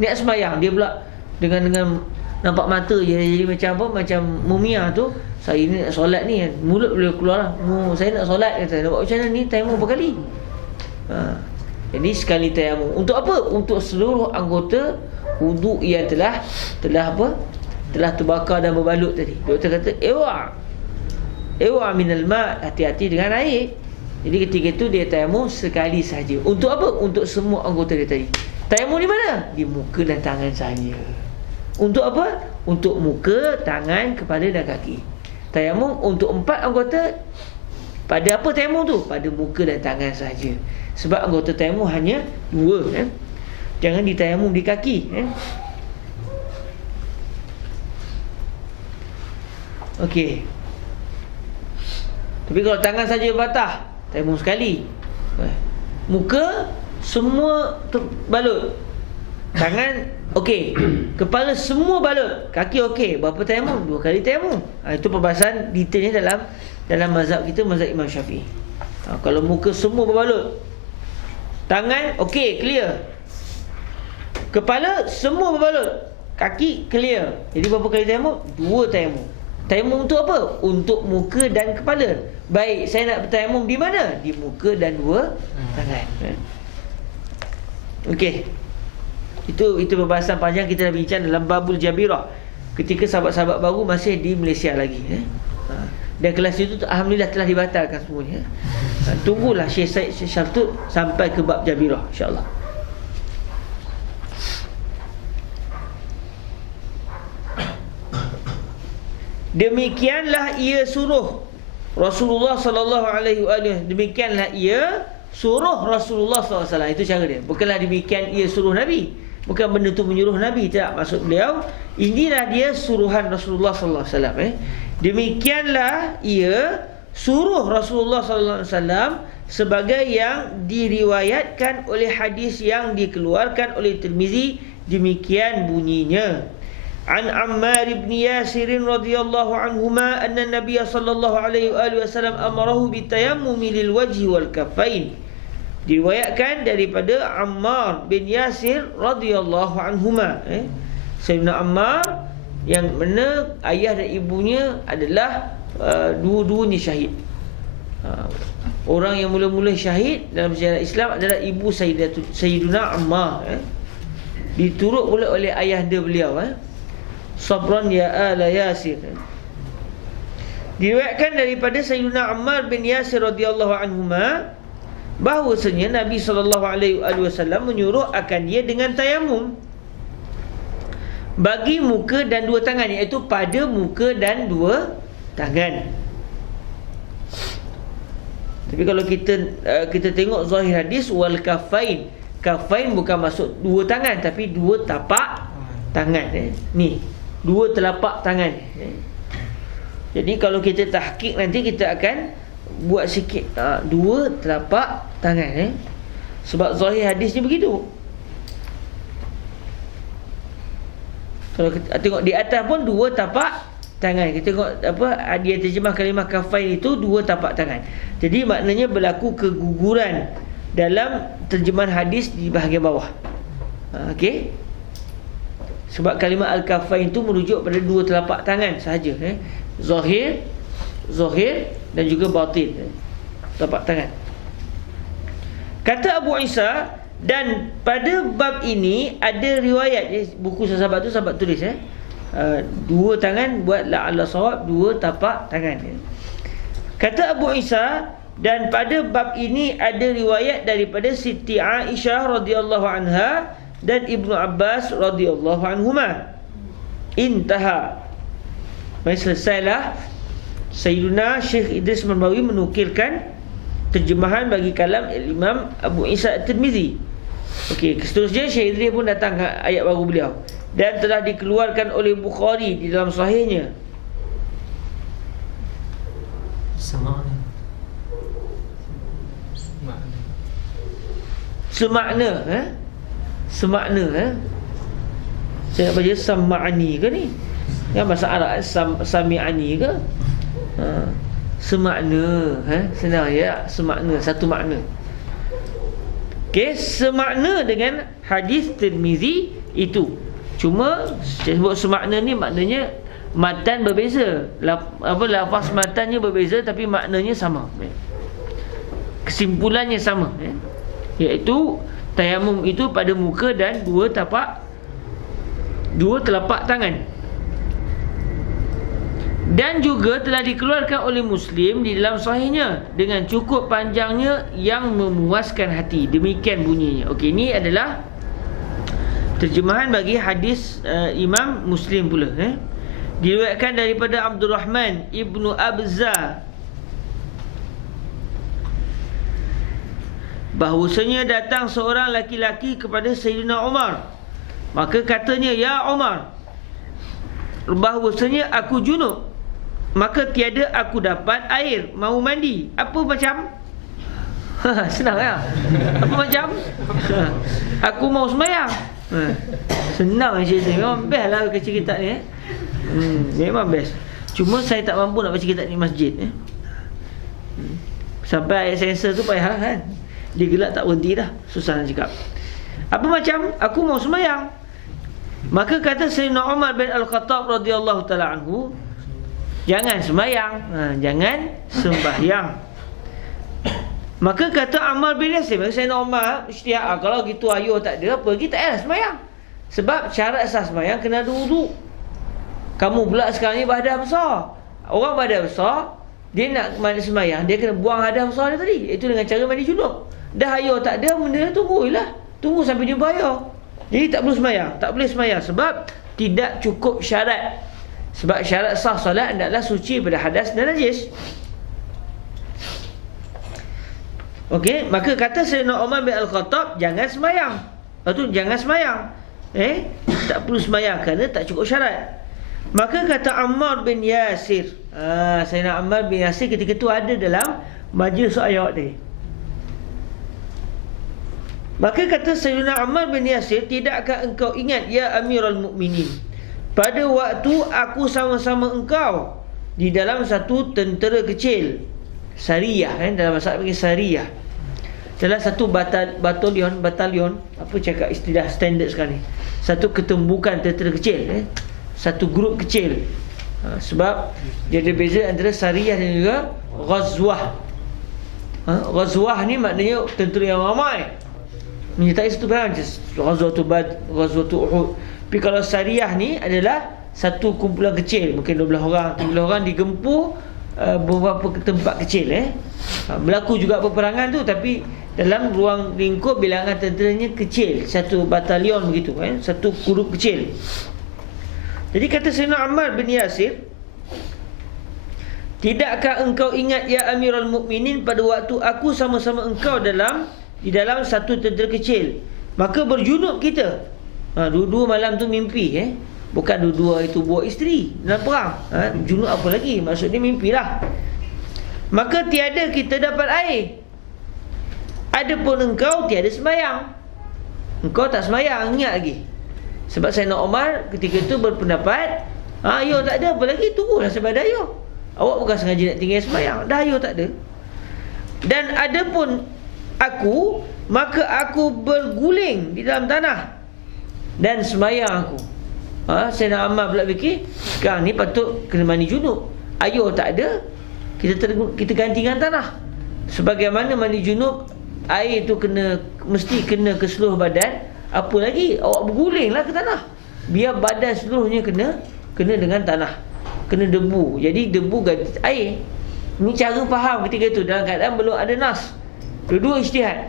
Niat sembahyang, dia pula dengan nampak mata je, jadi macam apa, macam mumia tu. Saya ni nak solat ni kan, mulut boleh keluar lah, saya nak solat, kata, nak buat macam mana ni, tayamum berapa kali? Jadi sekali tayamum. Untuk apa? Untuk seluruh anggota wuduk yang telah terbakar dan berbalut tadi. Doktor kata ewa minal ma', hati-hati dengan air. Jadi ketika itu dia tayamum sekali saja. Untuk apa? Untuk semua anggota dia tadi. Tayamum di mana? Di muka dan tangan saja. Untuk apa? Untuk muka, tangan, kepala dan kaki. Tayamum untuk 4 anggota. Pada apa tayamum tu? Pada muka dan tangan saja. Sebab anggota tayamum hanya 2 Jangan ditayamum di kaki Okey. Tapi kalau tangan saja patah, tayamum sekali. Muka semua balut, tangan okey, kepala semua balut, kaki okey, berapa tayamum? 2 kali tayamum. Itu perbahasan detailnya dalam mazhab kita, mazhab Imam Syafi'i. Kalau muka semua berbalut, tangan okey, clear, kepala semua berbalut, kaki clear, jadi berapa kali tayamum? 2 tayamum. Tayamum untuk apa? Untuk muka dan kepala. Baik, saya nak bertayamum di mana? Di muka dan 2 tangan. Okey. Itu perbahasan panjang kita dah bincang dalam babul jabirah ketika sahabat-sahabat baru masih di Malaysia lagi. Dan kelas itu alhamdulillah telah dibatalkan semuanya. Tunggulah Syekh Said Syaltut sampai ke bab jabirah, insya-Allah. Demikianlah ia suruh Rasulullah sallallahu alaihi wasallam. Demikianlah ia suruh Rasulullah sallallahu alaihi wasallam. Itu cara dia. Bukanlah demikian ia suruh Nabi. Bukan benda tu menyuruh Nabi. Tak, maksud beliau, inilah dia suruhan Rasulullah sallallahu alaihi wasallam. Demikianlah ia suruh Rasulullah sallallahu alaihi wasallam sebagai yang diriwayatkan oleh hadis yang dikeluarkan oleh Tirmizi. Demikian bunyinya. An Ammar ibn Yasir radhiyallahu anhuma anna Nabiy sallallahu alaihi wasallam amarahu bitayammumi lil wajhi wal kaffain. Diriwayatkan daripada Ammar bin Yasir radhiyallahu anhuma, Sayyidina Ammar yang mana ayah dan ibunya adalah dua-duanya syahid. Orang yang mula-mula syahid dalam sejarah Islam adalah ibu Sayyidina Ammar, diturut pula oleh ayahanda beliau, Sabran ya ala Yasir. Diriwayatkan daripada Sayyidina Ammar bin Yasir radhiyallahu anhuma bahawasanya Nabi sallallahu alaihi wasallam menyuruh akan dia dengan tayamum bagi muka dan dua tangan, iaitu pada muka dan dua tangan. Tapi kalau kita tengok zahir hadis wal kafain, kafain bukan maksud dua tangan tapi dua tapak tangan, ni dua telapak tangan. Jadi kalau kita tahqiq nanti kita akan buat sikit, dua telapak tangan, sebab zahir hadis ni begitu. Kalau kita tengok di atas pun dua tapak tangan. Kita tengok dia terjemah kalimah kafain itu dua tapak tangan. Jadi maknanya berlaku keguguran dalam terjemahan hadis di bahagian bawah. Okey. Sebab kalimah al-kafain itu merujuk pada dua telapak tangan sahaja, Zahir dan juga batin, telapak tangan. Kata Abu Isa, dan pada bab ini ada riwayat, buku sahabat tu sahabat tulis, dua tangan buatlah ala sawab, dua tapak tangan. Kata Abu Isa, dan pada bab ini ada riwayat daripada Siti Aisyah radhiyallahu anha dan Ibnu Abbas radhiyallahu anhuma. Intaha. Baik, selesailah Sayyiduna Syekh Idris Marbawi menukilkan terjemahan bagi kalam Imam Abu Isa At-Tirmizi. Okey, seterusnya Syekh Idris pun datang ke ayat baru beliau dan telah dikeluarkan oleh Bukhari di dalam sahihnya. Semakna, saya nak baca sama'ani ke ni? Yang bahasa Arab sami'ani ke? Semakna, senang ya, semakna, satu makna. Okey, semakna dengan hadis Tirmizi itu. Cuma saya sebut semakna ni maknanya matan berbeza. Lafaz matannya berbeza tapi maknanya sama. Kesimpulannya sama, iaitu tayamum itu pada muka dan dua telapak tangan. Dan juga telah dikeluarkan oleh Muslim di dalam sahihnya dengan cukup panjangnya yang memuaskan hati. Demikian bunyinya. Okey, ini adalah terjemahan bagi hadis Imam Muslim pula, diriwayatkan daripada Abdul Rahman Ibnu Abza bahawasanya datang seorang laki-laki kepada Sayyidina Umar. Maka katanya, ya Umar, bahawasanya aku junub, maka tiada aku dapat air, mau mandi. Apa macam? Senang ya? Apa macam? Aku mau sembahyang. Senang cerita. Memang best lah cerita ni, memang best. Cuma saya tak mampu nak baca kitab ni masjid, Sampai ayat sensor tu payah kan. Dia gelak tak berhenti dah. Susah nak cakap. Apa macam? Aku mau sembahyang. Maka kata Sayyidina Umar bin Al-Khattab radhiyallahu ta'ala anhu, jangan sembahyang, jangan sembahyang. Maka kata Ammar bin Yasir, Sayyidina Umar isytihad, kalau gitu ayuh tak ada apa, kita tak payah sembahyang. Sebab syarat sah sembahyang kena ada wudu. Kamu pula sekarang ni berhadas besar. Orang berhadas besar, dia nak mandi sembahyang, dia kena buang hadas besar dia tadi. Itu dengan cara mandi junub. Dah ayuh tak ada, benda tunggu je lah. Tunggu sampai jumpa ayuh. Jadi tak perlu sembahyang, tak boleh sembahyang sebab tidak cukup syarat. Sebab syarat sah solat adalah suci pada hadas dan najis. Okey, maka kata Sayyidina Umar bin Al-Khattab, jangan semayang. Lepas tu jangan semayang. Tak perlu semayang kerana tak cukup syarat. Maka kata Ammar bin Yasir, Sayyidina Ammar bin Yasir ketika itu ada dalam majlis ayat ni. Maka kata Sayyidina Ammar bin Yasir, tidakkah engkau ingat ya Amirul Mukminin, pada waktu aku sama-sama engkau di dalam satu tentera kecil, Sariyah, dalam bahasa Arab Sariyah, dalam satu batalion, apa cakap istilah standard sekarang ni, satu ketumbukan tentera kecil, satu grup kecil. Sebab dia ada beza antara Sariyah dan juga Ghazwah. Ghazwah ni maknanya tentera yang ramai menyertai satu perang, Ghazwatul Badr, Ghazwatul Uhud. Tapi kalau Sariyah ni adalah satu kumpulan kecil, mungkin 12 orang, 13 orang digempur beberapa tempat kecil. Berlaku juga peperangan tu, tapi dalam ruang lingkup bilangan tenteranya kecil, satu batalion begitu, satu grup kecil. Jadi kata Sayyidina Ammar bin Yasir, tidakkah engkau ingat ya Amirul Mukminin, pada waktu aku sama-sama engkau di dalam satu tentera kecil, maka berjunub kita. Dua-dua malam tu mimpi, bukan dua-dua itu buat isteri dalam perang. Junub apa lagi, maksudnya mimpilah. Maka tiada kita dapat air, adapun engkau tiada sembahyang. Engkau tak sembahyang, ingat lagi. Sebab Sayyidina Umar ketika itu berpendapat, ayo tak ada apa lagi, tunggulah sampai dah ayo. Awak bukan sengaja nak tinggal sembahyang, dah ayo tak ada. Dan adapun aku, maka aku berguling di dalam tanah dan sembahyang aku. Sayyidina Ammar pula fikir, sekarang ni patut kena mandi junub. Ayo tak ada, kita gantikan tanah. Sebagaimana mandi junub, air tu mesti kena ke seluruh badan. Apa lagi, awak bergulinglah ke tanah, biar badan seluruhnya kena dengan tanah, kena debu. Jadi debu ganti air. Ini cara faham ketika itu, dalam keadaan belum ada nas. Dua-dua ijtihad.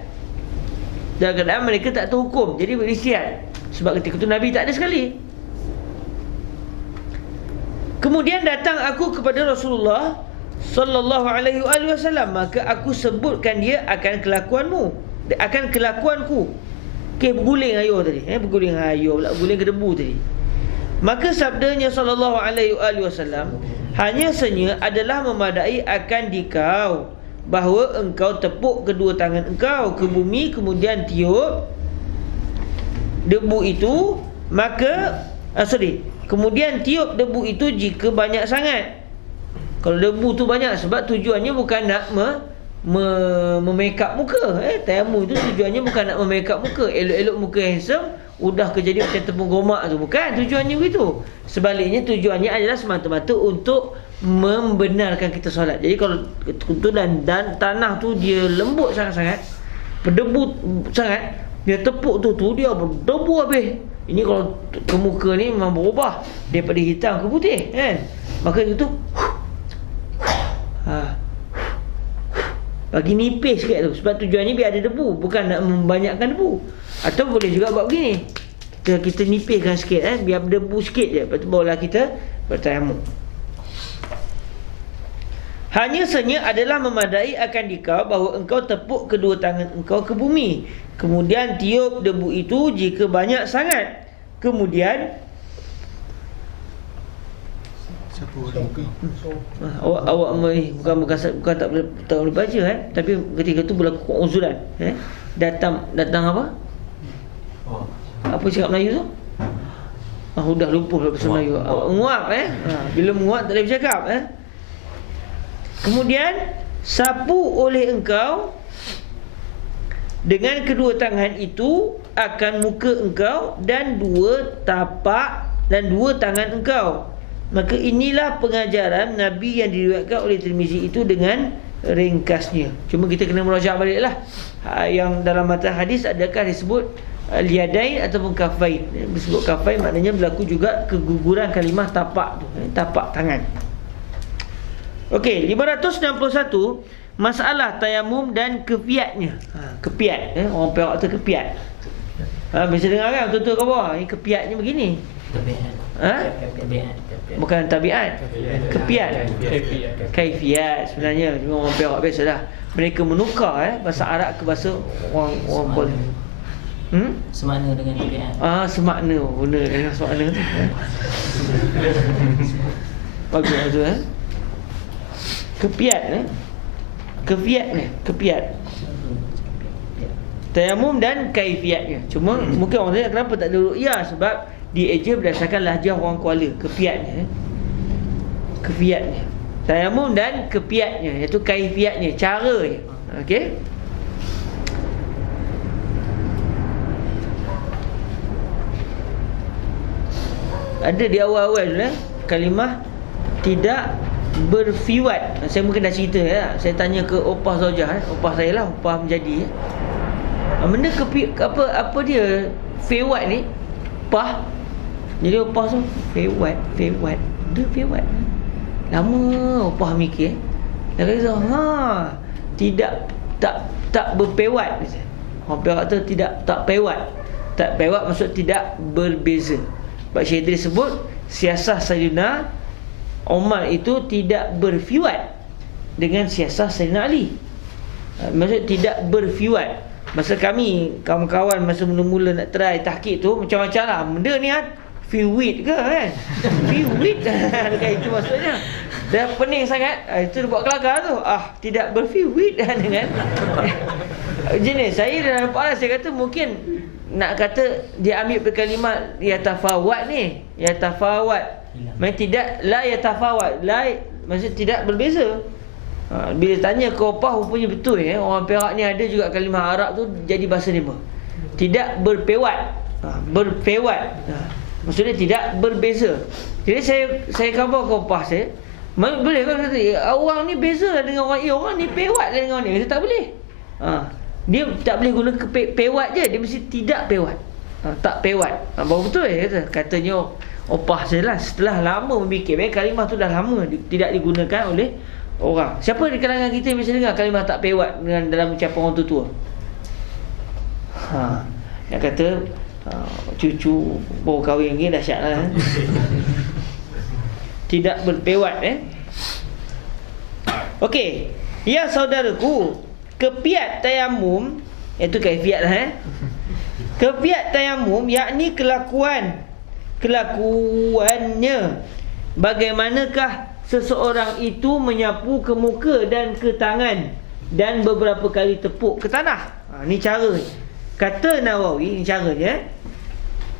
Dalam keadaan mereka tak tahu hukum, jadi berijtihad. Sebab ketika itu Nabi tak ada sekali. Kemudian datang aku kepada Rasulullah sallallahu alaihi wasallam, maka aku sebutkan dia akan kelakuanmu, akan kelakuanku. Berguling ayo tadi, berguling ayo pula, berguling ke debu tadi. Maka sabdanya sallallahu alaihi wasallam, hanya senya adalah memadai akan dikau bahawa engkau tepuk kedua tangan engkau ke bumi, kemudian tiup debu itu, maka kemudian tiup debu itu jika banyak sangat. Kalau debu tu banyak, sebab tujuannya bukan nak memake up muka. Tayammum itu tujuannya bukan nak memake up muka, elok-elok muka handsome, udah kejadian macam tepung gomak tu, bukan tujuannya begitu. Sebaliknya tujuannya adalah semata-mata untuk membenarkan kita solat. Jadi kalau dan tanah tu dia lembut sangat-sangat, berdebu sangat, dia tepuk tu dia berdebu habis. Ini kalau ke muka ni memang berubah daripada hitam ke putih, kan? Maka itu bagi nipis sikit tu. Sebab tujuannya biar ada debu, bukan nak membanyakkan debu. Atau boleh juga buat begini, kita nipiskan sikit, biar debu sikit je, lepas tu barulah kita bertayamum. Hanya senya adalah memadai akan dikau bahawa engkau tepuk kedua tangan engkau ke bumi, kemudian tiup debu itu jika banyak sangat. Kemudian awak bukan tak boleh baca, tapi ketika tu berlaku keuzuran, datang apa cakap Melayu tu, dah lupa bahasa Melayu. Menguap, bila menguap tak boleh bercakap. Kemudian sapu oleh engkau dengan kedua tangan itu akan muka engkau dan dua tapak dan dua tangan engkau. Maka inilah pengajaran Nabi yang diriwayatkan oleh Tirmizi itu dengan ringkasnya. Cuma kita kena merajaah baliklah, yang dalam matan hadis adakah disebut liyadain ataupun kafain. Disebut kafain maknanya berlaku juga keguguran kalimah tapak tu, tapak tangan. Okey, 561, masalah tayamum dan kepiatnya. Kepiat, orang Perak tu kepiat. Biasa dengar kan betul-betul ke bawah, ini kepiatnya begini. Bukan tabiat, kepiat. Kaifiat sebenarnya. Cuma orang Perak biasalah. Mereka menukar bahasa Arab ke bahasa orang Kuala. Semakna dengan tabiat. Semakna. Guna dengan semakna tu. Bagus tu Kepiat Kepiat tayamum dan kaifiatnya. Cuma mungkin orang tanya kenapa tak ada ru'yah, sebab dieja berdasarkan lahjah orang Kuala. Kepiatnya tayamum dan kepiatnya, iaitu kaifiatnya, caranya. Okey. Ada di awal-awal dulu kalimah tidak berfiwat. Saya mungkin dah cerita saya tanya ke opah Zaujah, opah saya lah, opah menjadi. Benda apa dia fiwat ni? Pah. Jadi opah tu fiwat. Dia fiwat. Lama opah mikir. Dia kata tak berpewat. Orang Perak tu tak pewat. Tak pewat maksud tidak berbeza. Sebab Syekh sebut siasah Sayyidina Umar itu tidak berfiwat dengan siasah Sayyidina Ali. Maksud tidak berfiwat. Masa kami kawan-kawan masa mula-mula nak try tahqiq tu macam-macam lah. Benda ni fiwit ke kan? Fiwit kan itu maksudnya. Dah pening sangat. Itu dia buat kelakar tu. Tidak berfiwit dengan jenis. Saya dah nampak lah. Saya kata mungkin nak kata dia ambil berkalimat yatafawat ni. Yatafawat. Maksudnya tidak la yatafawat. La maksud tidak berbeza. Bila tanya ke opah rupanya betul orang Perak ni ada juga kalimah Arab tu jadi bahasa dia. Tidak berpewat. Berpewat. Maksudnya tidak berbeza. Jadi saya khabar ke opah saya, boleh kan kata orang ni beza lah dengan orang orang ni pewat lah dengan orang ni. Saya tak boleh. Dia tak boleh guna pewat je, dia mesti tidak pewat. Tak pewat. Baru betul katanya opah saya lah. Setelah lama memikir, kalimah tu dah lama tidak digunakan oleh orang. Siapa di kalangan kita yang bisa dengar kalimah tak pewat dengan dalam ucapan orang tua-tua? Nak kata cucu baru kahwin lagi dahsyat lah. Tidak berpewat Okey. Ya saudaraku, kepiat tayamum, itu kaifiat lah kepiat tayamum yakni kelakuannya. Bagaimanakah seseorang itu menyapu ke muka dan ke tangan dan beberapa kali tepuk ke tanah. Ni cara kata Nawawi, ni caranya.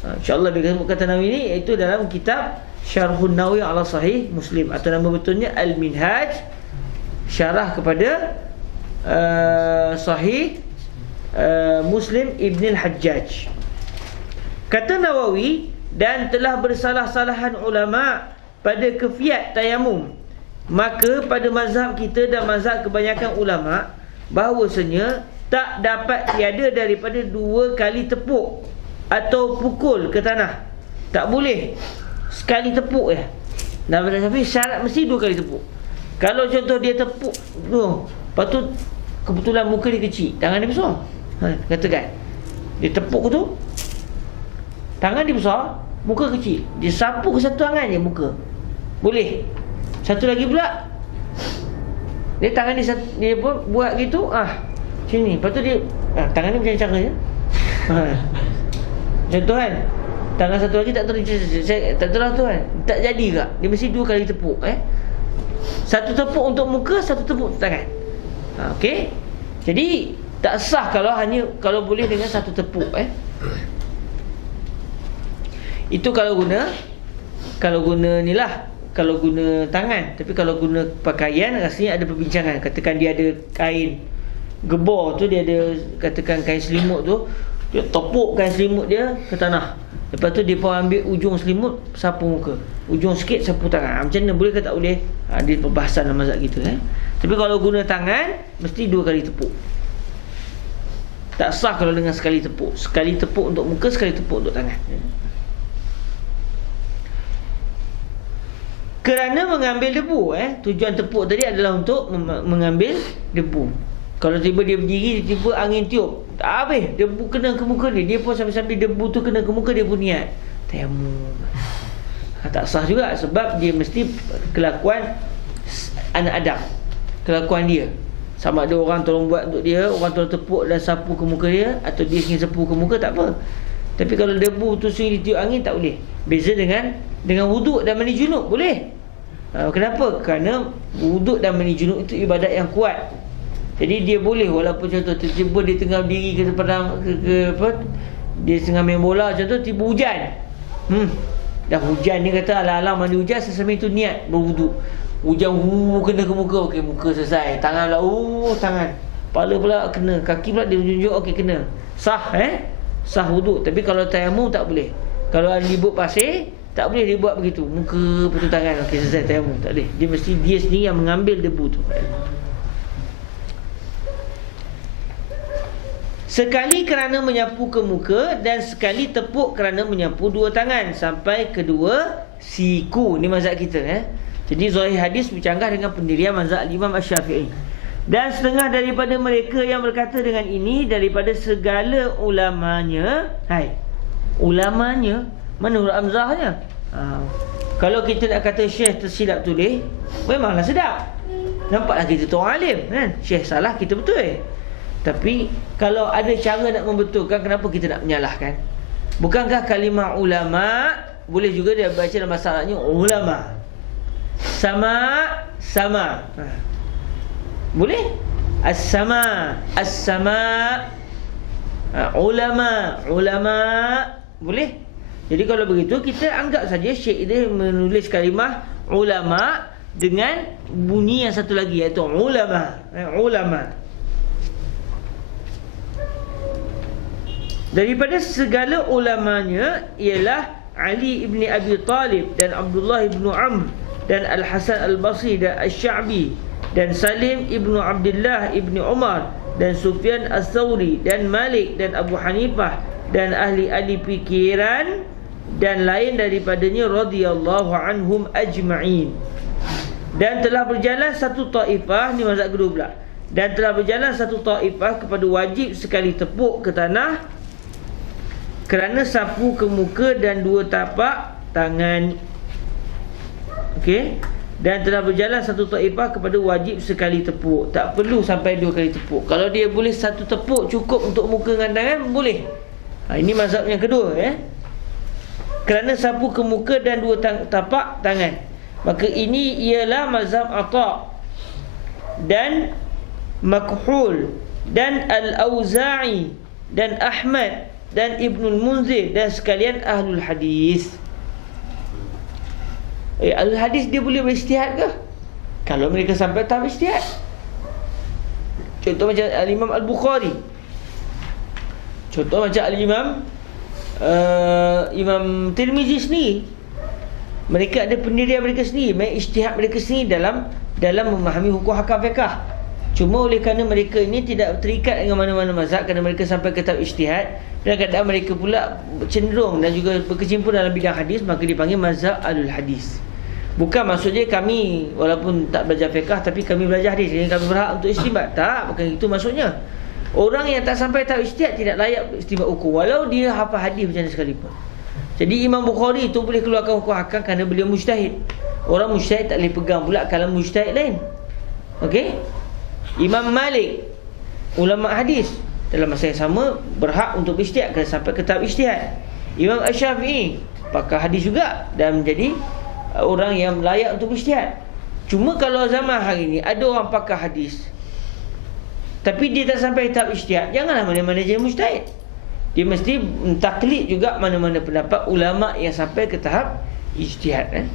InsyaAllah dia sebut kata Nawawi ni iaitu dalam kitab Syarhun Nawawi ala Sahih Muslim, atau nama betulnya Al-Minhaj, syarah kepada Sahih Muslim Ibn Al-Hajjaj. Kata Nawawi, dan telah bersalah-salahan ulama' pada kefiat tayamum, maka pada mazhab kita dan mazhab kebanyakan ulama' bahawasanya tak dapat tiada daripada 2 kali tepuk atau pukul ke tanah. Tak boleh sekali tepuk tapi syarat mesti 2 kali tepuk. Kalau contoh dia tepuk lepas tu kebetulan muka dia kecil, tangan dia besar, katakan dia tepuk tu, tangan dia besar, muka kecil, dia sapu ke satu tangan je muka, boleh. Satu lagi pula dia tangan dia pun buat gitu sini, lepas tu dia tangan dia macam cara je. Contoh kan, tangan satu lagi tak tahu, saya tak tahu lah tu kan, tak jadi ke? Dia mesti 2 kali tepuk satu tepuk untuk muka, satu tepuk untuk tangan. Okey. Jadi tak sah kalau boleh dengan satu tepuk Itu kalau guna ni lah, kalau guna tangan. Tapi kalau guna pakaian, rasanya ada perbincangan. Katakan dia ada kain gebor tu, dia ada katakan kain selimut tu, dia tepuk kain selimut dia ke tanah. Lepas tu dia pun ambil ujung selimut, sapu muka, ujung sikit sapu tangan. Macam mana, boleh ke tak boleh? Ada perbahasan dalam mazhab kita Tapi kalau guna tangan, mesti 2 kali tepuk. Tak sah kalau dengan sekali tepuk. Sekali tepuk untuk muka, sekali tepuk untuk tangan. Kerana mengambil debu tujuan tepuk tadi adalah untuk mengambil debu. Kalau tiba dia berdiri, tiba angin tiup, tak habis, debu kena ke muka dia, dia pun sambil-sambil debu tu kena ke muka dia pun niat tayamum. Tak sah juga, sebab dia mesti kelakuan anak Adam, kelakuan dia. Sama ada orang tolong buat untuk dia, orang tolong tepuk dan sapu ke muka dia, atau dia ingin sapu ke muka, tak apa. Tapi kalau debu tu sering ditiup angin, tak boleh. Beza dengan wuduk dan mandi junub, boleh. Kenapa? Kerana wuduk dan mandi junub itu ibadat yang kuat. Jadi dia boleh, walaupun contoh tiba-tiba dia tengah diri ke padang ke apa, dia tengah main bola contoh, tiba hujan. Dah hujan, dia kata alang-alang mandi hujan, sesambil itu niat berwuduk. Hujan kena ke muka, okey muka selesai. Tangan pula tangan. Kepala pula kena, kaki pula dia tunjuk, okey kena. Sah sah wuduk. Tapi kalau tayamum tak boleh. Kalau ada dibuk pasir, tak boleh dia buat begitu. Muka betul tangan, okey selesai tayamum, tak boleh. Dia mesti dia sendiri yang mengambil debu tu. Sekali kerana menyapu ke muka, dan sekali tepuk kerana menyapu dua tangan sampai kedua siku. Ni mazhab kita. Jadi zahir hadis bercanggah dengan pendirian mazhab Imam Asy-Syafi'i. Dan setengah daripada mereka yang berkata dengan ini daripada segala ulamanya. Ulamanya, mana huruf hamzahnya? Kalau kita nak kata syekh tersilap tulis, memanglah sedap. Nampaklah kita tu orang alim kan? Syekh salah, kita betul. Tapi kalau ada cara nak membetulkan, kenapa kita nak menyalahkan? Bukankah kalimah ulama boleh juga dia baca dalam bahasa Arabnya ulama. Sama. Boleh? As-sama. Ulama. Boleh? Jadi kalau begitu, kita anggap saja syekh dia menulis kalimah ulama dengan bunyi yang satu lagi, iaitu ulama. Daripada segala ulamanya ialah Ali ibn Abi Talib dan Abdullah ibn Amr dan Al-Hasan Al-Basri dan Asy-Sya'bi dan Salim ibn Abdullah ibn Umar dan Sufyan Ats-Tsauri dan Malik dan Abu Hanifah dan ahli-ahli fikiran dan lain daripadanya radhiyallahu anhum ajma'in. Dan telah berjalan satu taifah, ni mazhab kedua pula. Dan telah berjalan satu taifah kepada wajib sekali tepuk ke tanah kerana sapu ke muka dan dua tapak tangan. Okey. Dan telah berjalan satu taifah kepada wajib sekali tepuk, tak perlu sampai dua kali tepuk. Kalau dia boleh satu tepuk cukup untuk muka dengan tangan, boleh. Ini mazhab yang kedua. Kerana sapu ke muka dan dua tapak tangan. Maka ini ialah mazhab Atha dan Makhul dan Al-Auza'i dan Ahmad dan Ibnul Munzir dan sekalian ahlul hadis. Ahlul hadis dia boleh berijtihad ke? Kalau mereka sampai tahap ijtihad. Contoh macam Al-Imam Al-Bukhari. Contoh macam Al-Imam Imam Tirmizi sendiri. Mereka ada pendirian mereka sendiri, ijtihad mereka sendiri dalam memahami hukum hakam fiqh. Cuma oleh kerana mereka ini tidak terikat dengan mana-mana mazhab, kerana mereka sampai ke tahap ijtihad, dan kadang mereka pula cenderung dan juga berkecimpung dalam bidang hadis, maka dipanggil mazhab alul hadis. Bukan maksudnya kami walaupun tak belajar fiqh tapi kami belajar hadis, jadi kami berhak untuk istinbat. Tak, bukan itu maksudnya. Orang yang tak sampai tahap ijtihad tidak layak istinbat hukum walau dia hafal hadis macam mana sekalipun. Jadi Imam Bukhari itu boleh keluarkan hukum hakam kerana beliau mujtahid. Orang mujtahid tak boleh pegang pula kalam mujtahid lain. Okey? Imam Malik, ulama hadis, dalam masa yang sama berhak untuk ijtihad kerana sampai ke tahap ijtihad. Imam Asy-Syafi'i pakar hadis juga dan menjadi orang yang layak untuk ijtihad. Cuma kalau zaman hari ini ada orang pakar hadis tapi dia tak sampai tahap ijtihad, janganlah mana-mana jadi mujtahid. Dia mesti taklid juga mana-mana pendapat ulama yang sampai ke tahap ijtihad.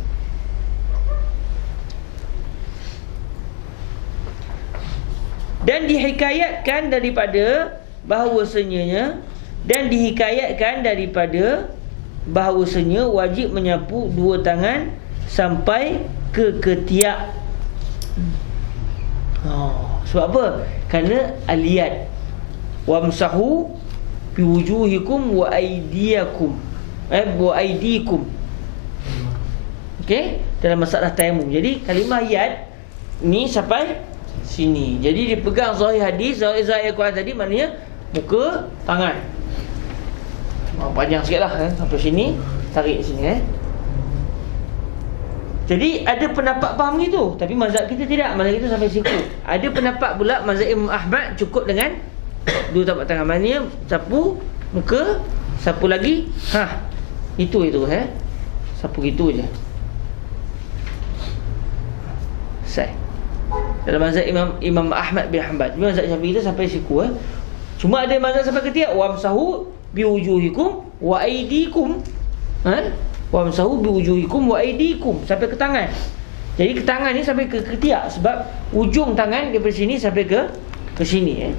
Dan dihikayatkan daripada bahawasanya wajib menyapu dua tangan sampai ke ketiak. Sebab apa? Kerana aliyat wamsahu bi wujuhikum wa aydiyakum wa aydikum. Okey, dalam masalah tayamum. Jadi kalimah yad ni sampai sini. Jadi dipegang zahir hadis, zahir Quran tadi, maknanya muka, tangan. Panjang sikitlah sampai sini, tarik sini. Jadi ada pendapat faham gitu, tapi mazhab kita tidak. Mazhab kita sampai siku. Ada pendapat pula mazhab Imam Ahmad cukup dengan dua tapak tangan. Maknanya sapu muka, sapu lagi itu sapu gitu je. Selesai. Dalam mazhab Imam Ahmad bin Hanbal. Mazhab Syafi'i kita sampai siku. Cuma ada mazhab sampai ketiak, wamsahu biwujuhikum wa aydikum. Wamsahu biwujuhikum wa aydikum, sampai ke tangan. Jadi ke tangan ni sampai ke ketiak, sebab ujung tangan daripada sini sampai ke sini.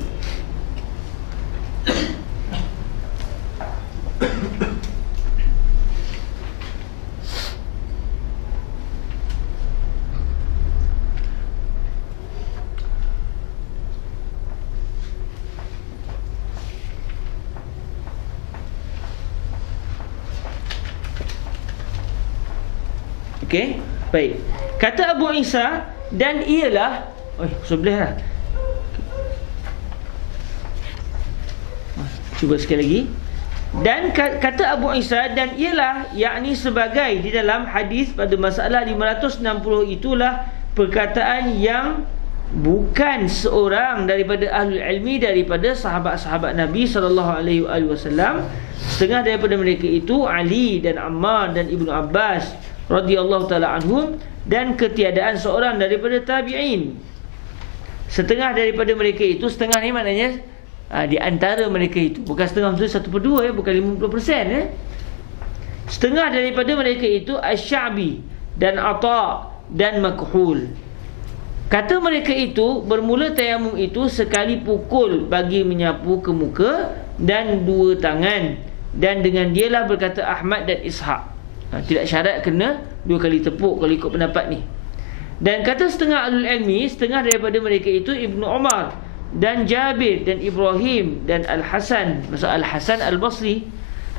Okey, baik. Kata Abu Isa, dan ialah sebelah. Cuba sekali lagi. Dan kata Abu Isa, dan ialah, yakni sebagai di dalam hadis pada masalah 560 itulah perkataan yang bukan seorang daripada ahlul ilmi daripada sahabat-sahabat Nabi SAW. Setengah daripada mereka itu Ali dan Ammar dan Ibnu Abbas radhiyallahu taala anhum, dan ketiadaan seorang daripada tabi'in. Setengah daripada mereka itu, setengah ni maknanya di antara mereka itu, bukan setengah tu 1/2 bukan 50%. Setengah daripada mereka itu Asy-Sya'bi dan Atha dan Makhul. Kata mereka itu, bermula tayamum itu sekali pukul bagi menyapu ke muka dan dua tangan, dan dengan dialah berkata Ahmad dan Ishaq. Tidak syarat kena dua kali tepuk kalau ikut pendapat ni. Dan kata setengah ahlul ilmi, setengah daripada mereka itu Ibnu Umar dan Jabir dan Ibrahim dan Al-Hasan, maksud Al-Hasan Al-Basri.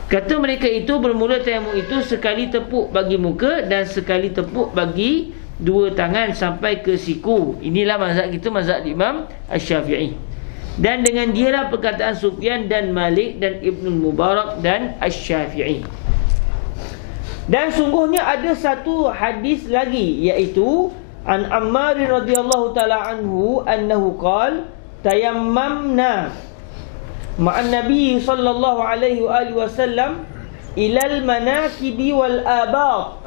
Kata mereka itu, bermula tayamum itu sekali tepuk bagi muka dan sekali tepuk bagi dua tangan sampai ke siku. Inilah mazhab kita, mazhab Imam Asy-Syafi'i. Dan dengan dialah perkataan Sufyan dan Malik dan Ibnu Mubarak dan Asy-Syafi'i. Dan sungguhnya ada satu hadis lagi, iaitu an Ammar radhiyallahu taala anhu annahu qala tayammamna ma'an nabi sallallahu alaihi wasallam ilal manakibi wal abad.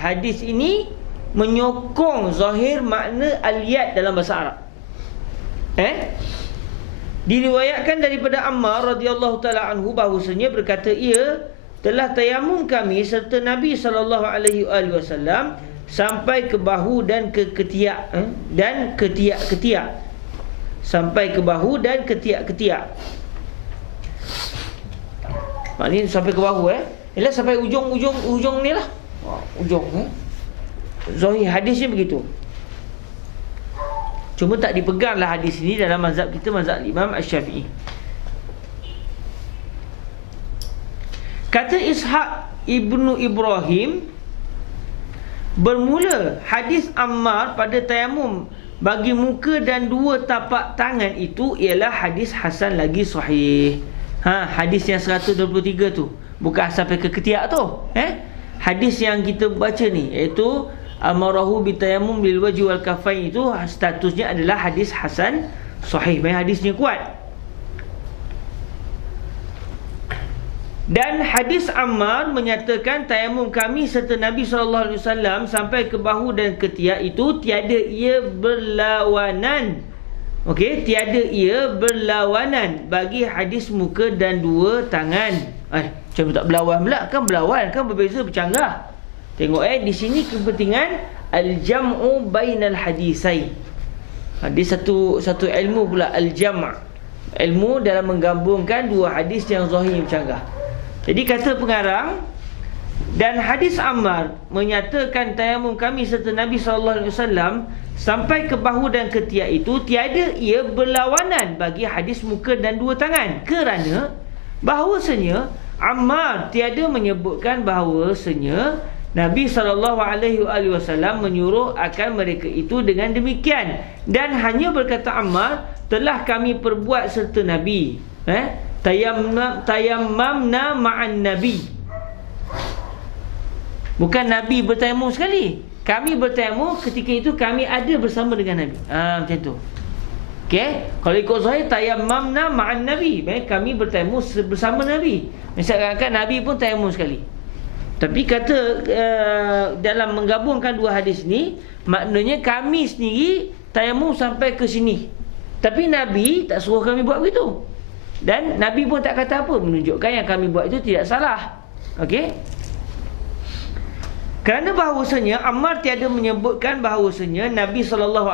Hadis ini menyokong zahir makna al-yad dalam bahasa Arab. Diriwayatkan daripada Ammar radhiyallahu taala anhu bahawasanya berkata ia, telah tayamum kami serta Nabi SAW sampai ke bahu dan ke ketiak dan ketiak-ketiak, sampai ke bahu dan ketiak-ketiak. Maknanya sampai ke bahu ialah sampai ujung ni lah. Ujung Zahir hadisnya begitu. Cuma tak dipeganglah hadis ini dalam mazhab kita, mazhab Imam Asy-Syafi'i. Kata Ishaq Ibnu Ibrahim, bermula hadis Ammar pada tayamum bagi muka dan dua tapak tangan itu ialah hadis hasan lagi sahih. Hadis yang 123 tu, bukan sampai ke ketiak tu. Hadis yang kita baca ni, iaitu amarahu bitayamum lil wajhi wal kafain, itu statusnya adalah hadis hasan sahih. Hadisnya kuat. Dan hadis Ammar menyatakan tayamum kami serta Nabi SAW sampai ke bahu dan ketiak itu tiada ia berlawanan. Okey, tiada ia berlawanan bagi hadis muka dan dua tangan. Macam tak berlawan pula? Kan berlawan, kan berbeza, bercanggah. Tengok di sini kepentingan al-jam'u bainal hadisai. Dia satu ilmu pula, al-jam'. Ilmu dalam menggabungkan dua hadis yang zahir bercanggah. Jadi kata pengarang, dan hadis Ammar menyatakan tayamum kami serta Nabi SAW sampai ke bahu dan ketiak itu tiada ia berlawanan bagi hadis muka dan dua tangan, kerana bahawasanya Ammar tiada menyebutkan bahawasanya Nabi SAW menyuruh akan mereka itu dengan demikian, dan hanya berkata Ammar, telah kami perbuat serta Nabi tayammamna ma'an Nabi. Bukan Nabi bertayamum sekali. kami bertayamum ketika itu kami ada bersama dengan Nabi. Macam tu. Okey, kalau ikut Zahir tayammamna ma'an Nabi, baik, kami bertayamum bersama Nabi. Misalkan Nabi pun tayamum sekali. Tapi kata dalam menggabungkan dua hadis ni, maknanya kami sendiri tayamum sampai ke sini. Tapi Nabi tak suruh kami buat begitu. Dan Nabi pun tak kata apa, menunjukkan yang kami buat itu tidak salah. Okey? Kerana bahawasanya Ammar tiada menyebutkan bahawasanya Nabi SAW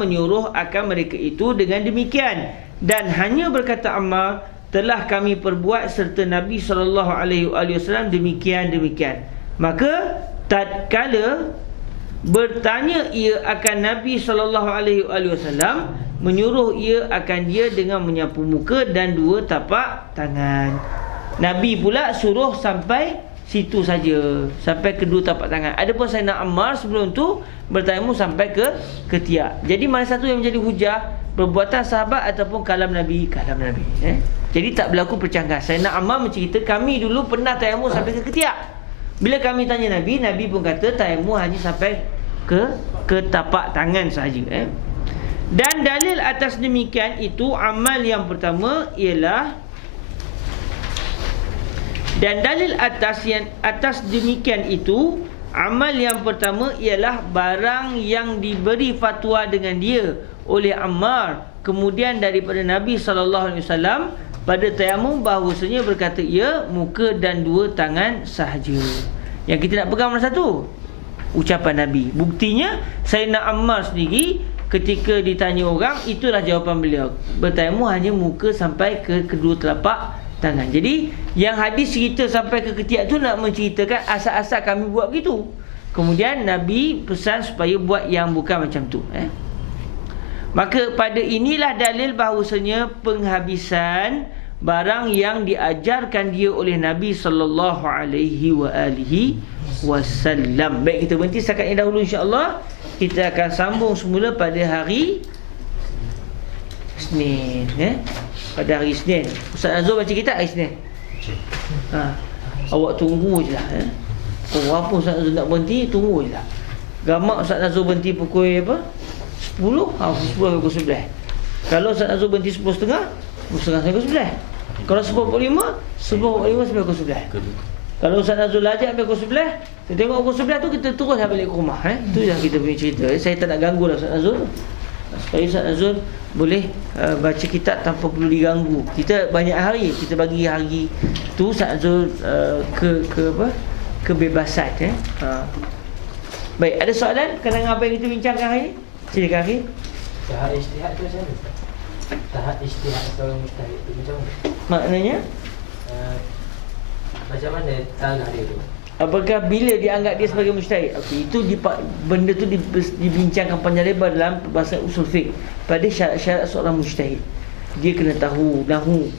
menyuruh akan mereka itu dengan demikian. Dan hanya berkata Ammar, telah kami perbuat serta Nabi SAW demikian-demikian. Maka tatkala bertanya ia akan Nabi SAW, menyuruh ia akan dia dengan menyapu muka dan dua tapak tangan. Nabi pula suruh sampai situ saja, sampai kedua tapak tangan. Adapun Sayyidina Ammar sebelum tu bertayamum sampai ke ketiak. Jadi mana satu yang menjadi hujah? Perbuatan sahabat ataupun kalam Nabi? Kalam Nabi. Jadi tak berlaku percanggahan. Sayyidina Ammar mencerita, kami dulu pernah tayamum sampai ke ketiak. Bila kami tanya Nabi, Nabi pun kata tayamum hanya sampai ke tapak tangan sahaja. Dan dalil atas demikian itu, amal yang pertama ialah, dan dalil atas demikian itu, amal yang pertama ialah barang yang diberi fatwa dengan dia oleh Ammar kemudian daripada Nabi SAW pada tayamum, bahawasanya berkata ia muka dan dua tangan sahaja. Yang kita nak pegang mana satu? Ucapan Nabi. Buktinya Sayyidina Ammar sendiri ketika ditanya orang, itulah jawapan beliau, bertayamum hanya muka sampai ke kedua telapak tangan. Jadi yang hadis cerita sampai ke ketiak tu nak menceritakan asal-asal kami buat begitu. Kemudian Nabi pesan supaya buat yang bukan macam tu. Maka pada inilah dalil bahawasanya penghabisan barang yang diajarkan dia oleh Nabi sallallahu alaihi wasallam. Baik, kita berhenti setakat ini dahulu, insya-Allah. Kita akan sambung semula pada hari Isnin. Pada hari Isnin. Ustaz Azul baca kitab hari Isnin. Awak tunggu je lah. Apa Ustaz Azul nak berhenti, tunggu je lah. Gamak Ustaz Azul berhenti pukul apa? 10? 10 pukul 11. Kalau Ustaz Azul berhenti 10.30, 10.30 sampai pukul 11. Kalau 10.45, 10.45 sampai pukul 11. Kalau Ustaz Azul ajak sampai pukul 11, kita tengok pukul 11 tu kita terus dah balik ke rumah. Itu je kita punya cerita. Saya tak nak ganggu lah Ustaz Azul, supaya Ustaz Azul boleh baca kitab tanpa perlu diganggu. Kita banyak hari, kita bagi hari tu Ustaz Azul kebebasan. Baik, ada soalan kenangan apa yang kita bincangkan hari ini? Silakan Akhil. Tahap ijtihad tu macam mana? Tahap ijtihad seorang mujtahid tu macam mana? Maknanya macam mana tarikh dia tu? apakah bila dianggap dia sebagai mujtahid? Okey, itu benda tu dibincangkan panjang lebar dalam bahasa usul fiqh. Pada syarat-syarat seorang mujtahid, dia kena tahu nahwu,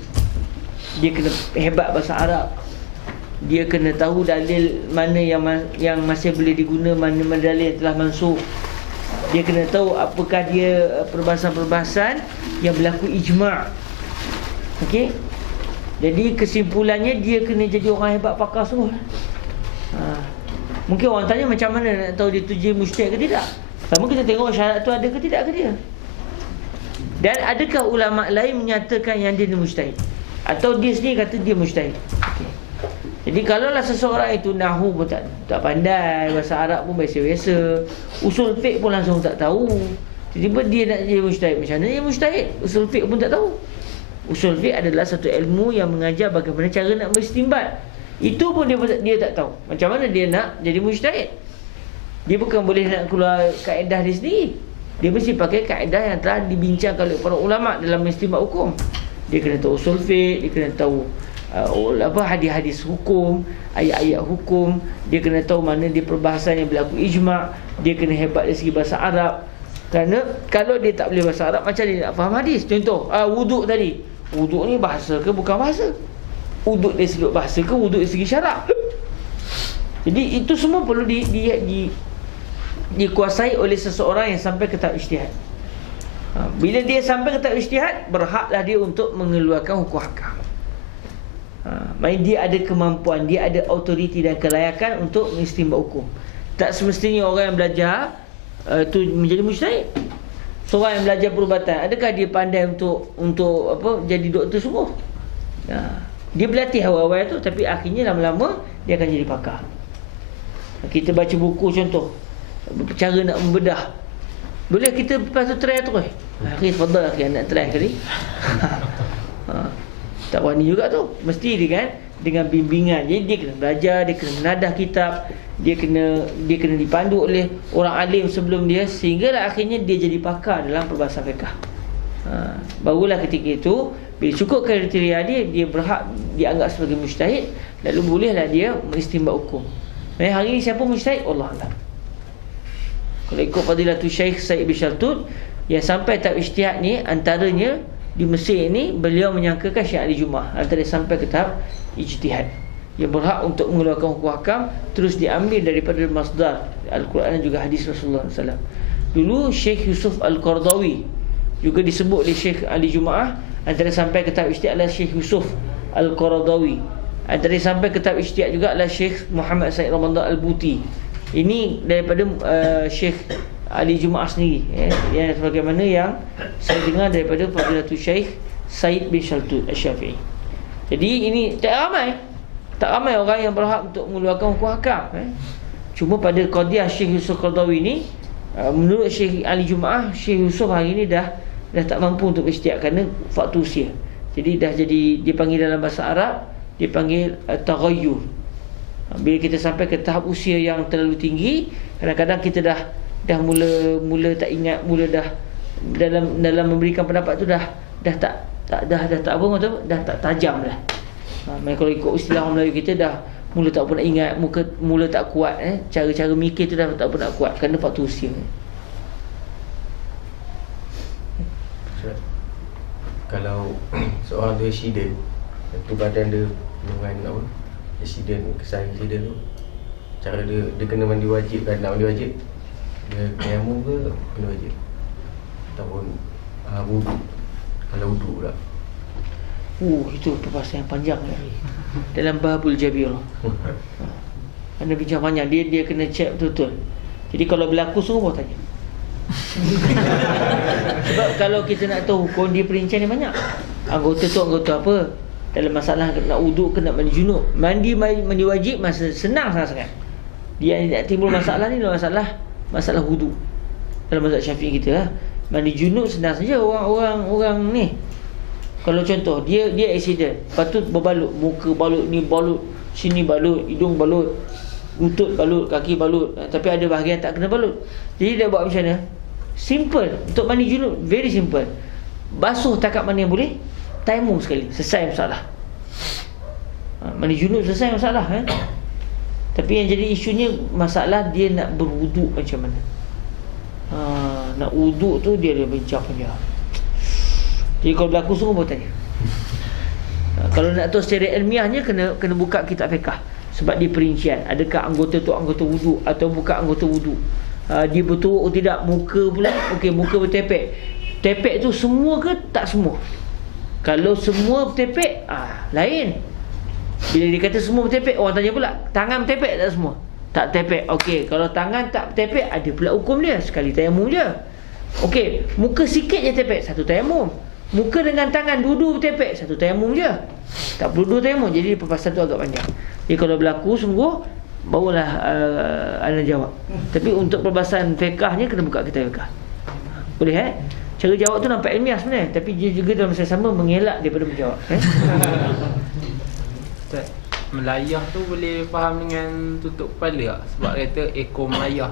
dia kena hebat bahasa Arab, dia kena tahu dalil mana yang masih boleh diguna, mana dalil yang telah mansukh. Dia kena tahu apakah dia perbahasan-perbahasan yang berlaku ijma'. Okey. Jadi kesimpulannya dia kena jadi orang hebat, pakar semua. Mungkin orang tanya macam mana nak tahu dia tu je mujtahid ke tidak? Pertama kita tengok syarat tu ada ke tidak ke dia. Dan adakah ulama lain menyatakan yang dia ni mujtahid, atau dia sendiri kata dia mujtahid. Okey. Jadi kalaulah seseorang itu nahwu pun tak pandai, bahasa Arab pun biasa-biasa, usul fiqh pun langsung tak tahu, tiba-tiba dia nak jadi mujtahid, macam mana dia mujtahid? Usul fiqh pun tak tahu. Usul fiqh adalah satu ilmu yang mengajar bagaimana cara nak beristinbat. Itu pun dia tak tahu. Macam mana dia nak jadi mujtahid? Dia bukan boleh nak keluar kaedah dia sendiri. Dia mesti pakai kaedah yang telah dibincangkan oleh para ulama dalam istinbat hukum. Dia kena tahu usul fiqh, dia kena tahu hadis-hadis hukum, ayat-ayat hukum, dia kena tahu mana dia perbahasan yang berlaku ijma', dia kena hebat dari segi bahasa Arab. Kerana kalau dia tak boleh bahasa Arab, macam dia nak faham hadis? Contoh, wuduk tadi. Wuduk ni bahasa ke bukan bahasa? Wuduk dari segi bahasa ke wuduk dari segi syarak? Jadi itu semua perlu dikuasai oleh seseorang yang sampai ke tahap ijtihad. Bila dia sampai ke tahap ijtihad, berhaklah dia untuk mengeluarkan hukum hakam. Maksudnya dia ada kemampuan, dia ada autoriti dan kelayakan untuk mengistinbat hukum. Tak semestinya orang yang belajar itu menjadi mujtahid. Seorang yang belajar perubatan, adakah dia pandai untuk apa jadi doktor sungguh? Dia berlatih awal-awal tu, tapi akhirnya lama-lama dia akan jadi pakar. Kita baca buku contoh cara nak membedah, boleh kita lepas tu try terus. Akhir fadal nak try kali. Tak wani juga tu. Mesti dia kan dengan bimbingan. Jadi dia kena belajar, dia kena menadah kitab, dia kena dipandu oleh orang alim sebelum dia, sehinggalah akhirnya dia jadi pakar dalam perbahasan fiqh. Barulah ketika itu bila cukup kriteria dia berhak dianggap sebagai mujtahid, lalu bolehlah dia mengistimbat hukum. Hari ini siapa mujtahid? Allah Allah. Kalau ikut Fadilatul Syekh Said bin Shaltut, yang sampai tahap ijtihad ni antaranya di Mesir ni, beliau menyangkakan Syekh Ali Jumaah antara sampai ke tahap ijtihad. Yang berhak untuk mengeluarkan hukum hakam terus diambil daripada masdar Al-Quran dan juga hadis Rasulullah SAW. Dulu Syekh Yusuf Al-Qardawi juga disebut oleh Syekh Ali Jumaah, antara sampai ke tahap ijtihad adalah Syekh Yusuf Al-Qardawi. Antara sampai ke tahap ijtihad juga adalah Syekh Muhammad Said Ramadan Al-Buti. Ini daripada Syekh Ali Jumaah sendiri, yang sebagaimana yang saya dengar daripada Fadilatul Syekh Said bin Shaltut Asy-Syafi'i. Jadi ini tak ramai orang yang berhak untuk mengeluarkan hukum hakam. Cuma pada qadiyah Syekh Yusuf Qardawi ni, menurut Syekh Ali Jumaah, Syekh Yusuf hari ni dah tak mampu untuk ijtihad kerana faktor usia. Jadi dia panggil dalam bahasa Arab, dia panggil taghayyur. Bila kita sampai ke tahap usia yang terlalu tinggi, kadang-kadang kita dah mula tak ingat, mula dah dalam memberikan pendapat tu dah tak apa kata, dah tak tajam dah. Kalau ikut istilah orang Melayu kita, dah mula tak apa nak ingat, mula tak kuat, cara-cara mikir tu dah tak apa nak kuat kerana faktor usia. Kalau seorang tu accident, tu badan dia dengan apa, accident, kesan accident tu, cara dia kena mandi wajib kan? Nak mandi wajib, dia tayamum ke kena wajib? Ataupun wudu? Kalau wudu pula, itu perbahasan yang panjang lagi dalam Babul Jabir. Anda bincang panjang, dia kena check betul-betul. Jadi kalau berlaku suruh tanya. Sebab kalau kita nak tahu hukum, dia perincian yang banyak. Anggota tu anggota apa, dalam masalah nak wuduk ke nak mandi junub. Mandi wajib masa senang sangat-sangat. Dia nak timbul masalah ni masalah wuduk. Dalam mazhab Syafi'i kita mandi junub senang saja. Orang ni, kalau contoh dia accident, lepas tu berbalut, muka balut, ni balut, sini balut, hidung balut, lutut balut, kaki balut, tapi ada bahagian tak kena balut. Jadi dia buat macam mana? Simple. Untuk mandi junub very simple. Basuh takat mana yang boleh, tayamum sekali, selesai masalah. Mandi junub selesai masalah Tapi yang jadi isunya masalah dia nak berwuduk macam mana. Nak wuduk tu dia bincang panjang. Jadi kalau berlaku semua boleh tanya. Kalau nak tahu secara ilmiahnya, kena buka kitab fiqh. Sebab dia perincian, adakah anggota tu anggota wuduk atau bukan anggota wuduk. Dia bertuak atau tidak. Muka pula, okey, muka bertepek. Tepek tu semua ke tak semua? Kalau semua bertepek, lain. Bila dia kata semua bertepek, orang tanya pula, tangan bertepek tak semua? Tak tepek. Okey, kalau tangan tak bertepek, ada pula hukum dia, sekali tayamum je. Okey, muka sikit je tepek, satu tayamum. Muka dengan tangan dua-dua bertepek, satu tayamum je. Tak perlu dua tayamum. Jadi perbahasan tu agak panjang. Jadi kalau berlaku sungguh, barulah anda jawab. Tapi untuk perbahasan fiqahnya, kena buka kitab fiqh. Boleh Cara jawab tu nampak ilmiah sebenarnya, tapi dia juga dalam masa sama mengelak daripada menjawab. Ustaz, melayah tu boleh faham dengan tutup kepala tak? Sebab dia kata ekor melayah.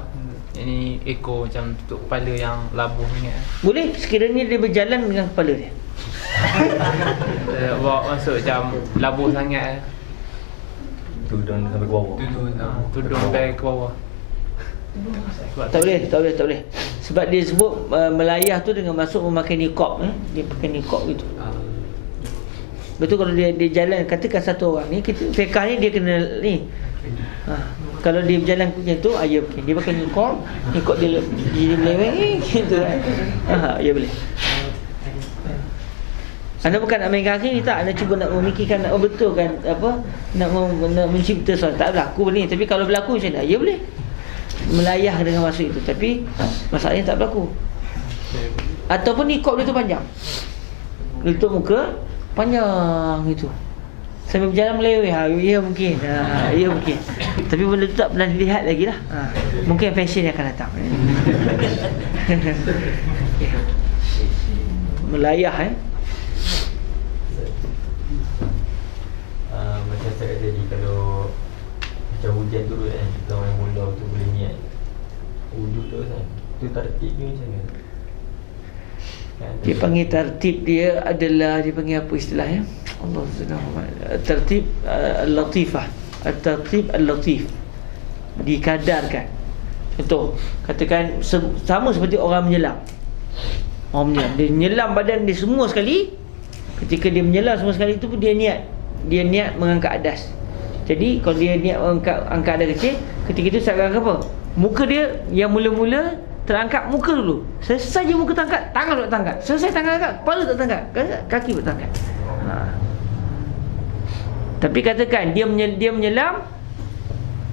Ini ekor macam tutup kepala yang labuh ni. Boleh, sekiranya dia berjalan dengan kepala dia. Bawa masuk macam labuh sangat. tudung sampai ke bawah. Tudung sampai ke bawah. Tak boleh. Sebab dia sebut melayah tu dengan masuk memakai niqab. Dia pakai niqab gitu. Betul, kalau dia jalan, katakan satu orang ni, kita fiqah ni dia kena ni. Kalau dia berjalan macam tu, ya okey. Dia pakai niqab dia meleweng gitu kan. Ya boleh. Anda bukan nak main kaki ni, tak. Anda cuba nak memikirkan, betul kan, apa, nak mencipta soal. Tak berlaku ni. Tapi kalau berlaku macam mana? Ya boleh. melayah dengan maksud itu, tapi masalahnya tak berlaku. Ataupun nikab dia tu panjang, tutup muka panjang itu sambil berjalan meleweh. Ya mungkin. Ya mungkin. Tapi benda tu tak pernah dilihat lagi lah. Mungkin fashion yang akan datang. Melayah Macam saya kata tadi, kalau macam hujan turun kan, kita main bola tu boleh niat wuduk tu kan. Tu tertib ni macam mana? Kan? Dia panggil tertib dia adalah, dia panggil apa istilahnya? Allah SWT. Tertib al-latifah. Tertib al-latif. Dikadarkan. Contoh, katakan sama seperti orang menyelam. Orang menyelam, dia menyelam badan dia semua sekali. Ketika dia menyelam semua sekali itu pun dia niat mengangkat adas. Jadi kalau dia niat angkat adas kecil, ketika itu saya akan apa? Muka dia yang mula-mula terangkat muka dulu. Selesai je muka terangkat, tangan tak terangkat. Selesai tangan angkat, kepala tak terangkat, kaki tak terangkat. Tapi katakan dia menyelam,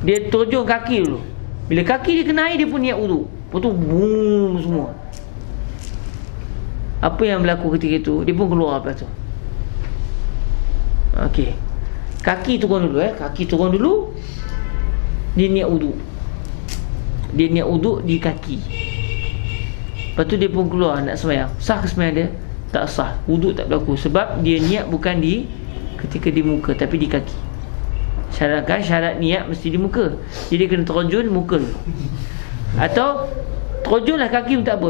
dia terjun kaki dulu. Bila kaki dia kena air, dia pun niat wuduk. Lepas tu boom semua. Apa yang berlaku ketika itu? Dia pun keluar lepas tu. Okey. Kaki turun dulu Kaki turun dulu. Dia niat wuduk. Dia niat wuduk di kaki. Lepas tu dia pun keluar nak sembahyang. Sah ke sembahyang dia? Tak sah. Wuduk tak berlaku. Sebab dia niat bukan ketika di muka, tapi di kaki. Syarat niat mesti di muka. Jadi kena terjun muka dulu. Atau terjunlah kaki pun tak apa.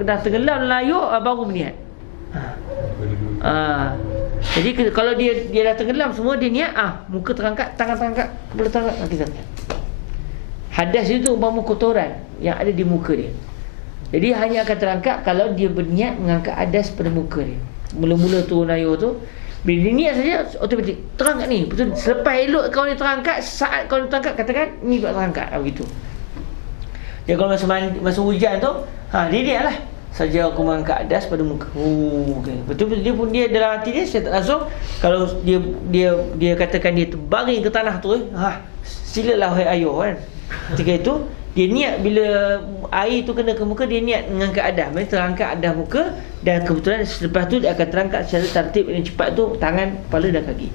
Dah tenggelam layuk baru berniat. Jadi kalau dia dah tenggelam semua, dia niat muka terangkat, tangan terangkat, kepala terangkat, kaki terangkat. Hadas itu umpama kotoran yang ada di muka dia. Jadi hanya akan terangkat kalau dia berniat mengangkat hadas pada muka dia. Mula-mula turun air tu, bila dia niat saja, automatik terangkat ni. Betul. Selepas elok kau ni terangkat, saat kau ni terangkat, katakan ni buat terangkat. Begitu. Jadi kalau masa hujan tu, dia niat lah, saja aku mengangkat hadas pada muka. Okay. Betul dia dalam hati dia, saya tak langsung. Kalau dia katakan dia terbaring ke tanah tu, silalah wahai ayuh kan. Ketika itu dia niat bila air tu kena ke muka, dia niat mengangkat hadas. Maksudnya terangkat hadas muka, dan kebetulan selepas tu dia akan terangkat secara tertib dan cepat tu tangan, kepala dan kaki.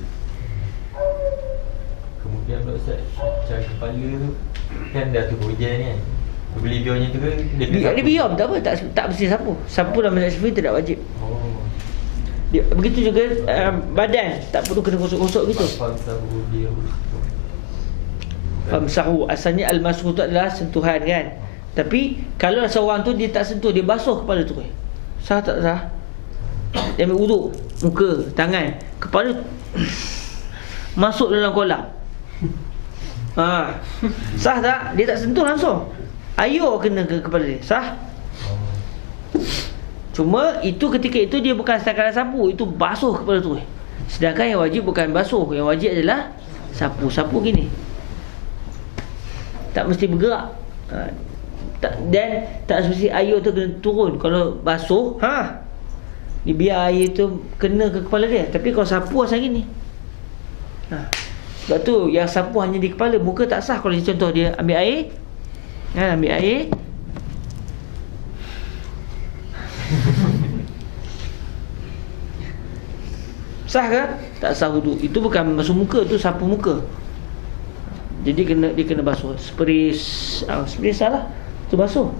Kemudian pula Ustaz, macam kepala tu kan dah tu hujan ni kan. Beli biarnya tu ke dia biar tak apa, tak mesti sapu. Sapu dalam mazhab Syafi'i tidak wajib. Begitu juga badan tak perlu kena gosok-gosok gitu. Famsahu, asalnya al-mashu tu adalah sentuhan kan. Tapi kalau seorang tu dia tak sentuh, dia basuh kepala tu sah tak sah? Dia ambil wuduk, muka, tangan, kepala masuk dalam kolam. Sah tak? Dia tak sentuh langsung. Air kena ke kepala dia. Sah? Cuma itu ketika itu dia bukan setakat sapu, itu basuh kepala tu. Sedangkan yang wajib bukan basuh, yang wajib adalah sapu. Sapu gini, tak mesti bergerak. Dan tak mesti air tu kena turun. Kalau basuh, dia biar air tu kena ke kepala dia. Tapi kalau sapu asal gini. Sebab tu yang sapu hanya di kepala, muka tak sah. Kalau contoh dia ambil air, ambil air, sah ke? Tak sah wuduk. Itu bukan basuh muka, itu sapu muka. Jadi dia kena basuh. Spray salah, itu basuh.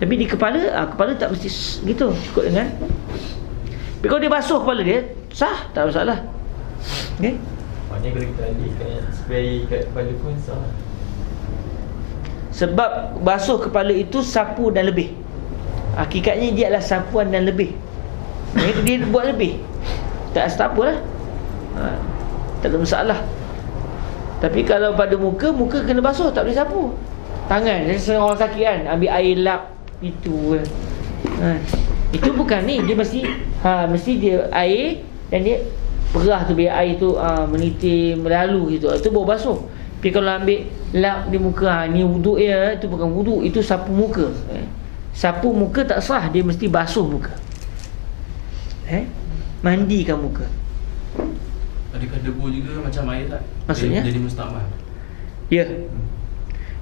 Tapi di kepala, kepala tak mesti gitu, cukup dengan. Tapi kalau dia basuh kepala dia, sah, tak masalah. Okay? Maknanya kalau kita alihkan spray kat kepala pun sah. Sebab basuh kepala itu sapu dan lebih. Hakikatnya dia adalah sapuan dan lebih. Dia buat lebih. Tak apa lah. Tak ada masalah. Tapi kalau pada muka kena basuh, tak boleh sapu. Tangan, jadi orang sakit kan, ambil air lap itu. Itu bukan ni, dia mesti dia air dan dia perah tu biar air tu menitir melalu gitu. Itu baru basuh. Tapi kalau ambil lap di muka, ni wuduk ya, itu bukan wuduk, itu sapu muka. Sapu muka tak sah, dia mesti basuh muka. Mandikan muka. Adakah debu juga macam air tak? Maksudnya? Jadi mustamal. Ya.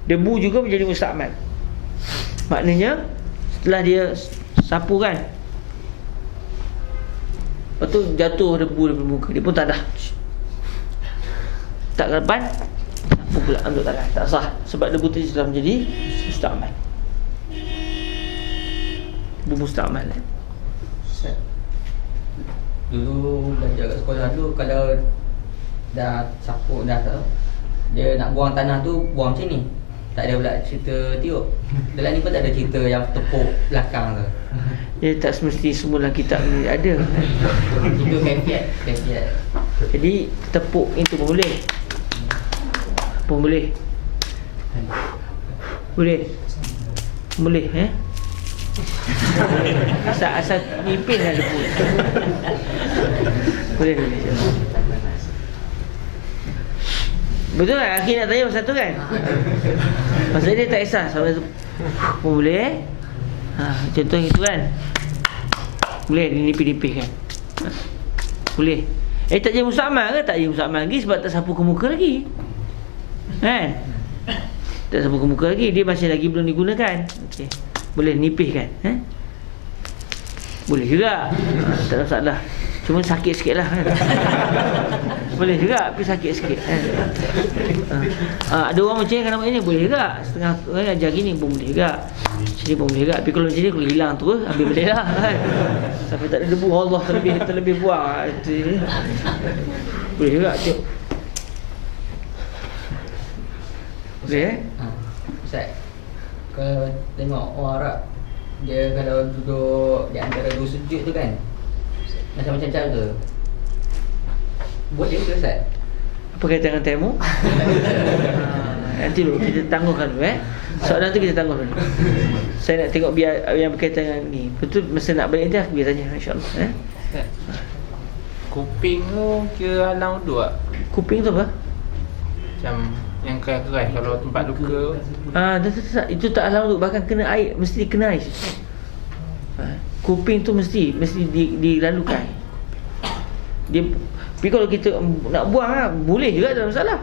debu juga menjadi musta'mal. Maknanya setelah dia sapu kan, lepas tu jatuh debu daripada muka dia pun tak dah. Tak ke depan, sapu pula untuk tangan. Tak sah, sebab debu tu sudah menjadi musta'mal. Debu musta'mal. Ustaz, dulu belajar kat sekolah tu, kalau dah sapu dah tu, dia nak buang tanah tu buang macam ni. Tak ada pula cerita tiup. Dalam ni pun tak ada cerita yang tepuk belakang tu. Dia tak semesti semua dalam kitab ni ada. Itu kaifiat. Jadi tepuk itu pun boleh. Pun boleh. Boleh Asal mimpin dah debu. Boleh. Betul tak? Akhir nak tanya pasal tu kan? Pasal dia tak kisah sampai tu pun boleh. Contoh itu kan, boleh dinipih-nipih kan. Boleh. Tak jadi musta'mal ke? Tak jadi musta'mal lagi sebab tak sapu ke muka lagi kan? Tak sapu ke muka lagi, dia masih lagi belum digunakan. Okey, boleh nipih kan? Boleh juga. Tak ada masalah. Cuma sakit sikit lah kan? Boleh juga, tapi sakit sikit kan? Ada orang macam ni kan nampak ni, boleh juga. Setengah orang ajar gini pun boleh juga, sini pun boleh juga. Tapi kalau macam ni, kalau hilang tu ambil boleh lah kan? Sampai tak ada debu, Allah terlebih buang. Boleh juga cik. Boleh Ustaz, kalau tengok orang Arab, dia kalau duduk di antara dua sujud tu kan, macam-macam cara. Buat dia ke Ustaz? Apa kaitan dengan temu? Nanti dulu kita tangguhkan dulu soalan tu kita tangguh dulu. Saya nak tengok biar yang berkaitan dengan ni. Betul, masa nak balik nanti aku biar tanya insya-Allah. Kuping tu kira halang wuduk tak? Kuping tu apa? Macam yang keras-keras kalau tempat luka. Tak, itu tak halang wuduk, bahkan kena air, mesti kena air. Kuping tu mesti dilalukan. Tapi kalau kita nak buang boleh juga, tak ada masalah.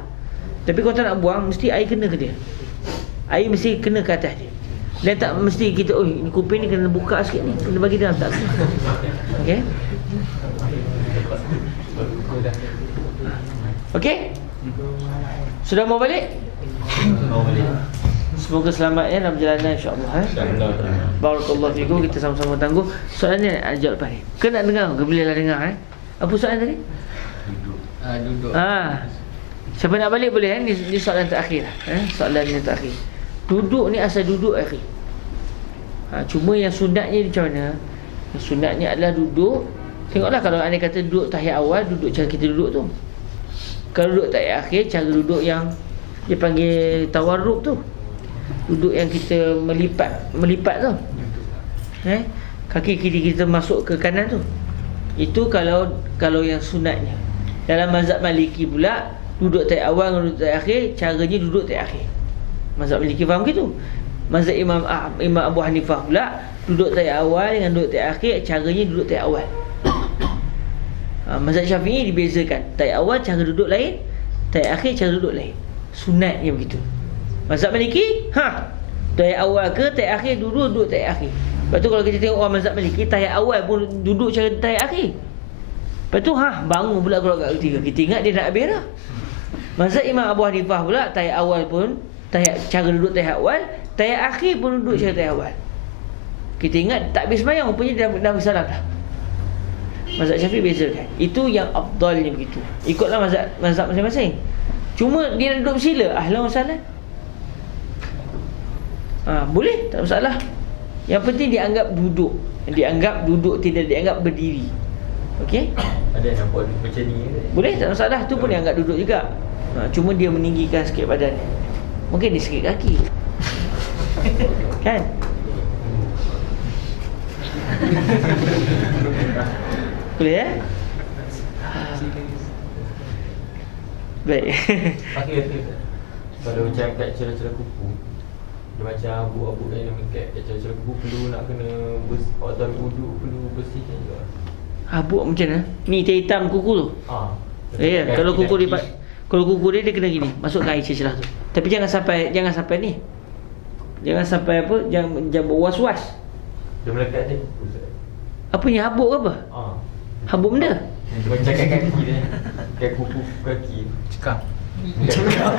Tapi kalau tak nak buang, mesti air kena ke dia. Air mesti kena ke atas dia. Dan tak mesti kita, ni kuping ni kena buka sikit ni, kena bagi dalam, tak. Okey? Okey? Sudah mau balik? Semoga selamat dalam perjalanan insya-Allah. Barakallahu fikum. Kita sama-sama tangguh. Soalan ni jawab lepas ni. Ke nak dengar? Ke bolehlah dengar Apa soalan tadi? Duduk. Siapa nak balik boleh Ni soalan terakhir soalan yang terakhir. Duduk ni asal duduk akhir. Cuma yang sunatnya macam mana? Yang sunatnya adalah duduk. Tengoklah kalau anda kata duduk tahiyat awal, duduk cara kita duduk tu. Kalau duduk tahiyat akhir, cara duduk yang dia panggil tawarruk tu. Duduk yang kita melipat tu. Kaki kiri kita masuk ke kanan tu. Itu kalau yang sunatnya. Dalam mazhab Maliki pula, duduk tahiyat awal dengan duduk tahiyat akhir, caranya duduk tahiyat akhir. Mazhab Maliki faham gitu. Mazhab Imam Abu Hanifah pula, duduk tahiyat awal dengan duduk tahiyat akhir, caranya duduk tahiyat awal. Mazhab Syafi'i dibezakan. Tahiyat awal cara duduk lain, tahiyat akhir cara duduk lain. Sunatnya begitu. Mazhab Maliki, tahiyat awal ke tahiyat akhir, duduk tahiyat akhir. Lepas tu kalau kita tengok orang mazhab Maliki, tahiyat awal pun duduk cara tahiyat akhir. Lepas tu bangun pula kalau kat ketiga. Kita ingat dia nak habis dah. Mazhab Imam Abu Hanifah pula, tahiyat awal pun cara duduk tahiyat awal, tahiyat akhir pun duduk cara tahiyat awal. Kita ingat tak habis sembahyang, rupanya dia dah bersalam dah. Mazhab Syafi'i bezakan. Itu yang afdalnya begitu. Ikutlah mazhab masing-masing. Cuma dia nak duduk bersila, ahlan wa sahlan. Boleh, tak masalah. Yang penting dianggap duduk. Dianggap duduk, tidak dianggap berdiri. Okey? Ada yang nampak macam ni kan? Boleh, tak masalah. Tu pun dianggap duduk juga. Cuma dia meninggikan sikit badan. Mungkin dia sikit kaki. Kan? Boleh Baik. Kalau macam kat celah-celah kuku, dia macam abu-abu kan, kat celah-celah kuku perlu nak kena waktu ambil wuduk perlu bersihkan juga. Habuk macam mana? Ni hitam kuku tu. Ah. Ya, kalau kuku dia kena gini, masukkan air celah tu. Tapi jangan sampai ni. Jangan sampai apa? Jangan was-was. Dia melekat dia Ustaz. Apa ni, habuk ke apa? Habuk benda? Macam kaki dia. Kayak kuku kaki. Cekam. Macam bila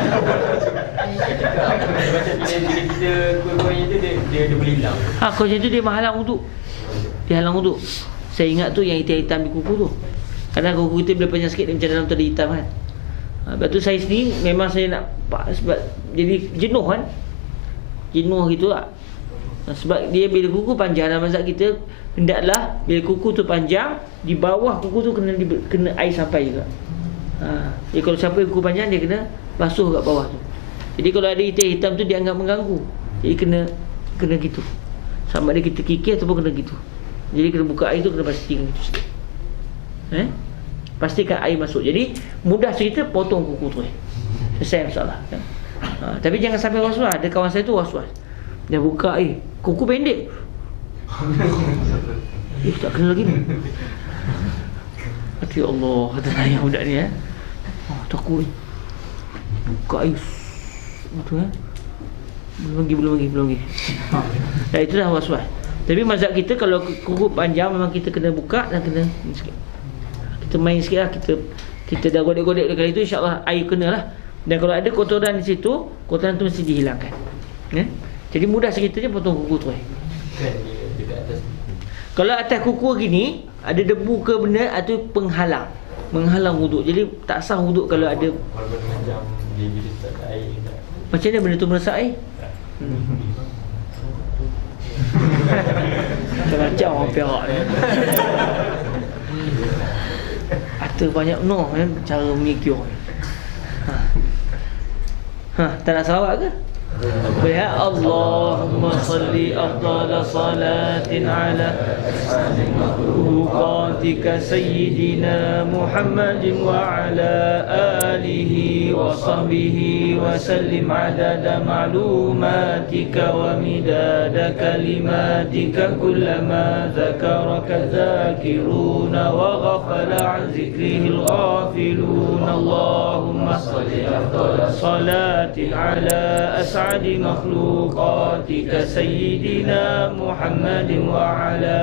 kita goyang tu dia boleh hilang. Kalau macam tu dia menghalang wuduk. Dia halang wuduk. Saya ingat tu yang hitam-hitam di kuku tu. Kadang kuku kita bila panjang sikit dia macam dalam tu ada hitam kan. Sebab tu saya sendiri memang saya nak sebab jadi jenuh kan. Jenuh gitu lah. Sebab dia bila kuku panjang dalam mazhab kita, hendaklah bila kuku tu panjang, di bawah kuku tu kena air sampai juga. Jadi kalau siapa yang kuku panjang, dia kena basuh kat bawah tu. Jadi kalau ada hitam-hitam tu dia anggap mengganggu. Jadi kena gitu. Sama ada kita kikir ataupun kena gitu. Jadi kena buka air tu, kena pastikan gitu sikit. Pastikan air masuk. Jadi mudah cerita, potong kuku tu selesai masalah kan? Tapi jangan sampai was-was. Ada kawan saya tu was-was. Dia buka kuku pendek. Tak kena lagi ni. Ya Allah, kata saya budak ni takut. Buka air. Betul Belum lagi. Itu dah was-was. Tapi mazhab kita kalau kuku panjang memang kita kena buka dan kena sikit. Kita main sikit lah. Kita dah godek-godek dekat itu, insyaAllah air kena lah. Dan kalau ada kotoran di situ, kotoran tu mesti dihilangkan. Jadi mudah cerita je, potong kuku tu Dekat atas. Kalau atas kuku gini ada debu ke benda, itu penghalang, menghalang wuduk. Jadi tak sah wuduk kalau ada. Walaupun macam dia bila start air tak. Macam mana benda tu meresap air? Macam orang Perak ni. Ada banyak cara memikir. Tak nak salawat ke? Ya Allahumma salli afdala salatin ala makhluqatika sayyidina Muhammadin wa ala alihi wa sahbihi wa sallim adada ma'lumatika wa midada kalimatika kullama zakaraka zakiruna wa ghafala an zikrihi al-ghafilun. Allahumma salli afdala salatin ala أسعد مخلوقاتك سيدنا محمد وعلى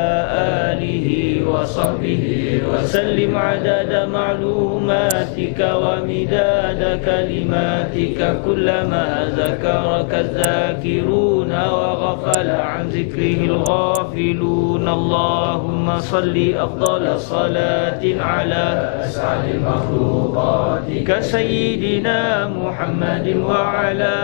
آله وصحبه وسلم عدد معلوماتك ومداد كلماتك كلما ذكرك الذاكرون وغفل عن ذكره الغافلون. اللهم صل أفضل صلاة على أسعد مخلوقاتك سيدنا محمد وعلى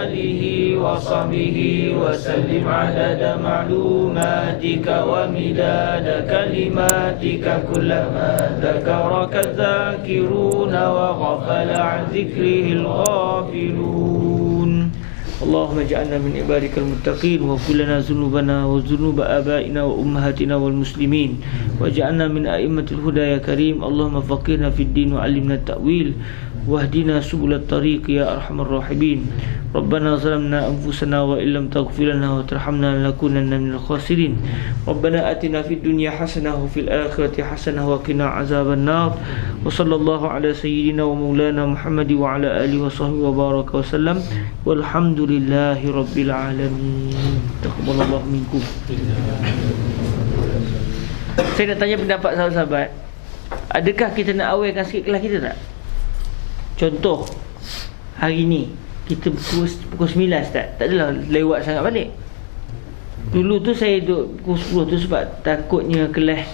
آله وصحبه وسلم عدد معلوماتك ومداد كلماتك كلما ذكرك الذاكرون وغفل عن ذكره الغافلون. اللهم اجعلنا من عبادك المتقين واغفر لنا ذنوبنا وذنوب آبائنا وأمهاتنا والمسلمين واجعلنا من أئمة الهدى يا كريم. اللهم فقهنا في الدين وعلمنا التأويل واهدنا سبل الطريق يا أرحم الراحمين. ربنا ظلمنا أنفسنا وإن لم تغفر لنا وترحمنا لنكونن من الخاسرين. ربنا آتنا في الدنيا حسنة وفي الآخرة حسنة وقنا عذاب النار. وصلى الله على سيدنا ومولانا محمد وعلى آله وصحبه وبارك وسلم والحمد لله رب العالمين. تقبل الله منكم. Saya nak tanya pendapat sahabat-sahabat, adakah kita nak awalkan sikit kelas kita tak? Contoh, hari ni kita pukul 9 start. Tak adalah lewat sangat balik. Dulu tu saya duduk pukul 10 tu sebab takutnya kelas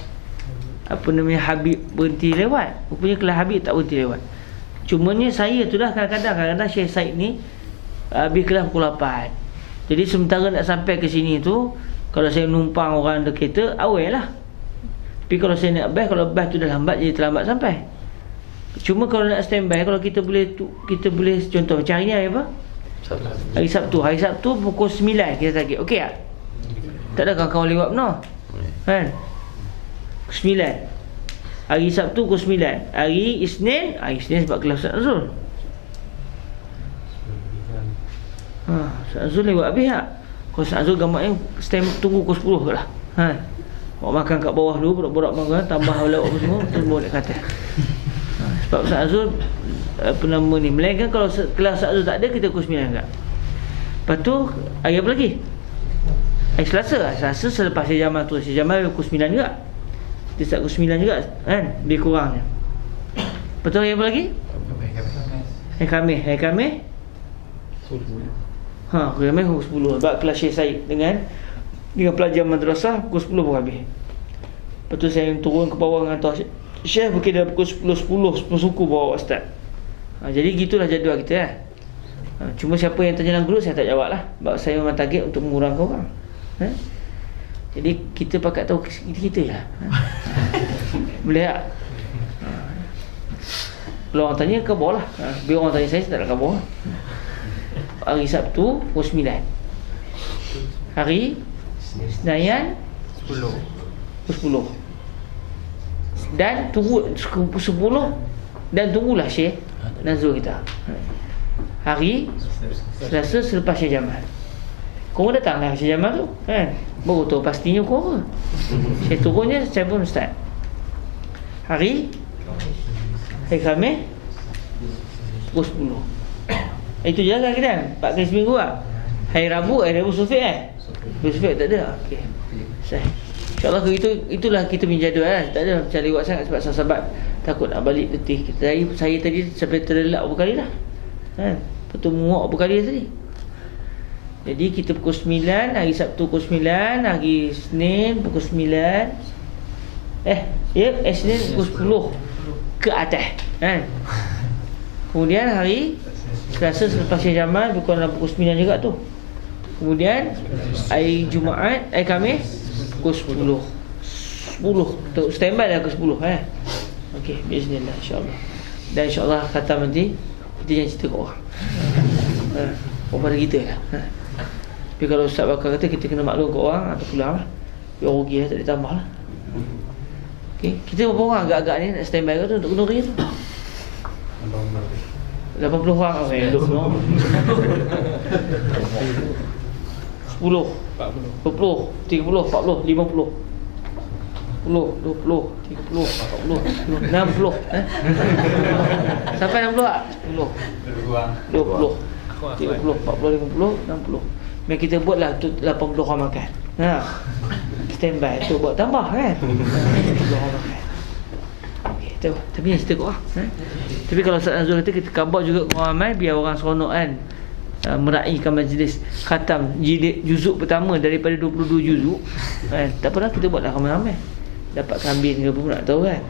Habib berhenti lewat. Rupanya kelas Habib tak berhenti lewat. Cumanya saya tu dah kadang-kadang Syekh Said ni habis kelas pukul 8. Jadi sementara nak sampai ke sini tu, kalau saya numpang orang ada kereta, awal lah. Tapi kalau saya nak bas, kalau bas tu dah lambat, jadi terlambat sampai. Cuma kalau nak standby, kalau kita boleh contoh macam hari ni hari apa? Sabtu. Hari Sabtu pukul 9 kita sakit. Okey tak? Tak ada kawan-kawan lewat benar. Kan? 9. Hari Sabtu pukul 9. Hari Isnin sebab kelas Ustaz Azul. Ustaz Azul lewat habis tak? Kalau Ustaz Azul gambarnya stand tunggu pukul 10 kot lah. Bawa makan kat bawah dulu, borak-borak makan, tambah lewat apa semua, terus bawa naik ke atas. Sebab Ustaz Azul apa nama ni, melainkan kalau kelas Sabtu tak ada, kita pukul 9 juga. Lepas tu hari apa lagi? Hari Selasa. Selasa selepas sejaman tu, sejaman pukul 9 juga. Dia start pukul 9 juga kan, lebih kurangnya. Lepas tu hari apa lagi? Hari Khamis. Hari Khamis hari Khamis pukul 10. Sebab kelas Syekh Said dengan pelajar madrasah pukul 10 baru habis. Lepas tu saya turun ke bawah dengan Syekh. Syekh mungkin dah pukul 10 suku bawa start. Jadi gitulah jadual kita cuma siapa yang tanya dalam grup saya tak jawab lah, sebab saya memang target untuk mengurangkan orang. Jadi kita pakat tahu kita lah. Boleh tak? Kalau orang tanya khabar lah, biar orang tanya saya tak nak khabar. Hari Sabtu pukul 9. Hari Senayan 10. Dan tunggu 10. Dan tunggulah Syekh Nazul kita hari Selasa selepas Syekh Jamal. Korang datanglah Syekh Jamal tu kan, baru tahu pastinya korang. Saya turunnya saya pun start. Hari Khamis pukul 10. Itu je lah kita 4 kali seminggu lah. Hari Rabu Sufiq Sufiq tak ada. Okey. InsyaAllah itulah kita punya jadual lah. Tak ada macam lewat sangat sebab sahabat takut nak balik letih. Saya tadi sampai terlelap berapa kali dah lepas tu muak berapa kali tadi. Jadi kita pukul 9 hari Sabtu, pukul 9 hari Isnin pukul 9 Isnin pukul 10 ke atas Kemudian hari Selasa selepas Syekh Jamal pukul 9 juga tu. Kemudian hari Jumaat, hari Khamis pukul 10 standby dah pukul 10 Okey, bismillah insya-Allah. Dan insya-Allah khatam nanti kita jangan cerita kat orang. Pada kita lah. Tapi kalau Ustaz Bakar kata kita kena maklum kat orang atau pulang lah. Biar rugi lah, tak boleh tambah lah. Okey, kita berapa orang agak-agak ni nak standby kat tu untuk kenduri tu? 80 orang. 10 40 30 40 50 10, 20, 30, 40, 60 sampai 60 tak? 10 20 30, 40, 50, 60. Biar kita buatlah untuk 80 orang makan. Standby tu buat tambah kan. 80 orang makan. Okey, tu. Tapi yang cerita kau Tapi kalau Ustaz Nazul kata kita khabar juga ke orang ramai biar orang seronok kan. Meraihkan majlis khatam jilid juzuk pertama daripada 22 juzuk tak apalah, kita buatlah ramai-ramai. Dapat kambing ke pun nak tahu kan.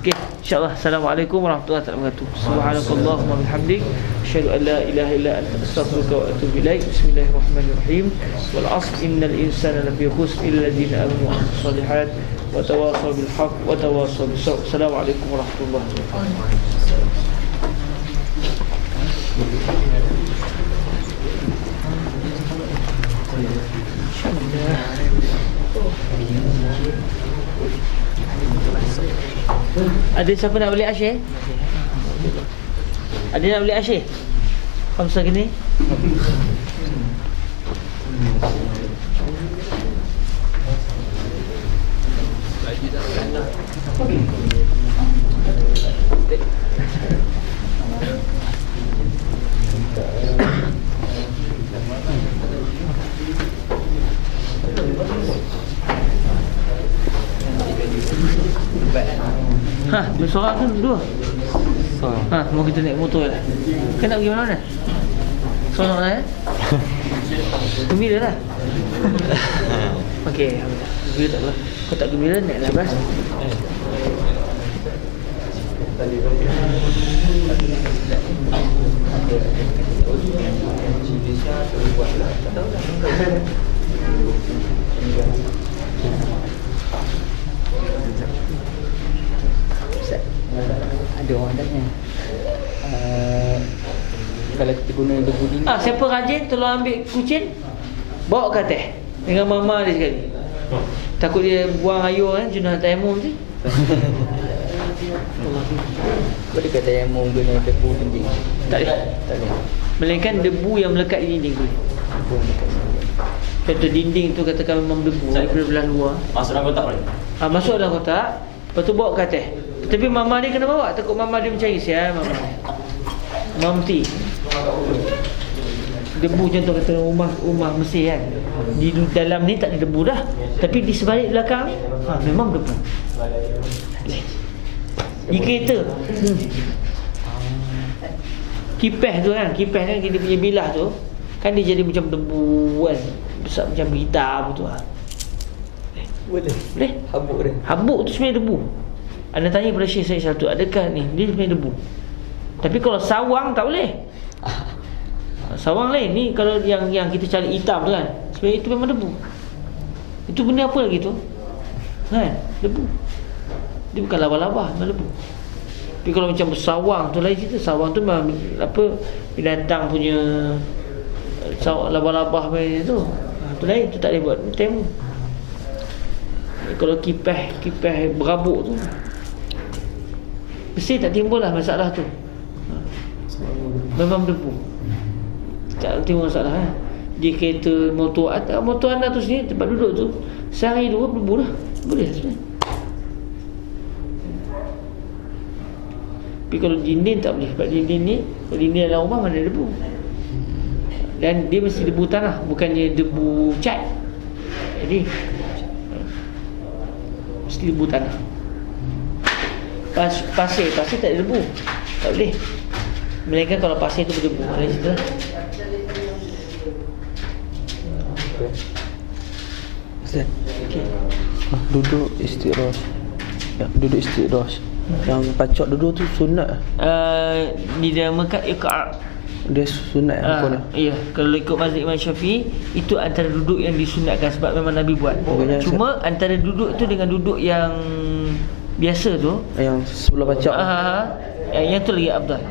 Okey, insya-Allah. Assalamualaikum warahmatullahi wabarakatuh. Subhanakallahumma wa bihamdik, asyhadu an la ilaha illa anta, astaghfiruka wa atubu ilaik. Bismillahirrahmanirrahim. Wal 'asr innal insana lafi khusr illa alladziina aamanu wa 'amilus shalihaat wa tawassaw bil haqq wa tawassaw bis sabr. Assalamualaikum warahmatullahi wabarakatuh. Ada siapa nak beli Asyik? Ada nak beli Asyik? Kamsa gini? Bersorak ke dua? Mau kita naik motor lah. Kan nak pergi mana-mana? Seronok lah Gembira lah. Okey, gembira tak apa. Kau tak gembira naik lah bas. Ada orang tanya kalau kita guna debu ni siapa rajin tolong ambil kucing bawa ke atas dengan mama dia sekali. Takut dia buang air kan junah tayamum tu. boleh kata yang mau guna debu dinding? Tak boleh. Melainkan debu yang melekat di dinding tu. Contoh dinding tu katakan memang debu daripada belah luar. Masuk dalam kotak boleh? Masuk dalam kotak. Lepas tu bawa ke atas. Tapi mama dia kena bawa. Takut mama dia mencari. Sial mama. Mamti. Debu contoh kata rumah Mesir kan. Di dalam ni tak ada debu dah. Tapi di sebalik belakang ni memang debu. Di kereta kipas tu kan. Kipas kan dia punya bilah tu. Kan dia jadi macam debu kan. Besar macam hitam tu lah. Boleh? Habuk dia. Habuk tu sebenarnya debu. Anda tanya pada Syekh Syed Satu, adakah ni? Dia sebenarnya debu. Tapi kalau sawang tak boleh. Sawang lain. Ni kalau yang kita cari hitam tu kan, sebenarnya itu memang debu. Itu benda apa lagi tu? Kan? Debu. Dia bukan laba-laba, memang debu. Tapi kalau macam sawang tu lain cerita. Sawang tu memang apa, binatang punya laba-laba macam tu. Tu lain, tu tak boleh buat temu. Kalau kipas berabuk tu, mesti tak timbul lah masalah tu. Memang debu. Tak timbul masalah kan. Di kereta motor anda tu sini, tempat duduk tu, sehari dua debu dah. Boleh sebenarnya. Tapi kalau dinding tak boleh. Sebab dinding ni, kalau dinding dalam rumah mana debu. Dan dia mesti debu tanah, bukannya debu cat. Jadi mesti debu tanah. Pasir tak ada debu. Tak boleh. Melainkan kalau pasir tu berdebu. Ada cerita. Ustaz. Okay. Duduk istighfar. Ya, duduk istighfar. Yang pacak duduk tu sunat. Dinamakan iqa'. Dia sunat apa ni? Ya, kalau ikut mazhab Imam Syafi'i, itu antara duduk yang disunatkan sebab memang Nabi buat. Cuma antara duduk tu dengan duduk yang biasa tu, yang sebelah pacak. Yang tu lagi afdal.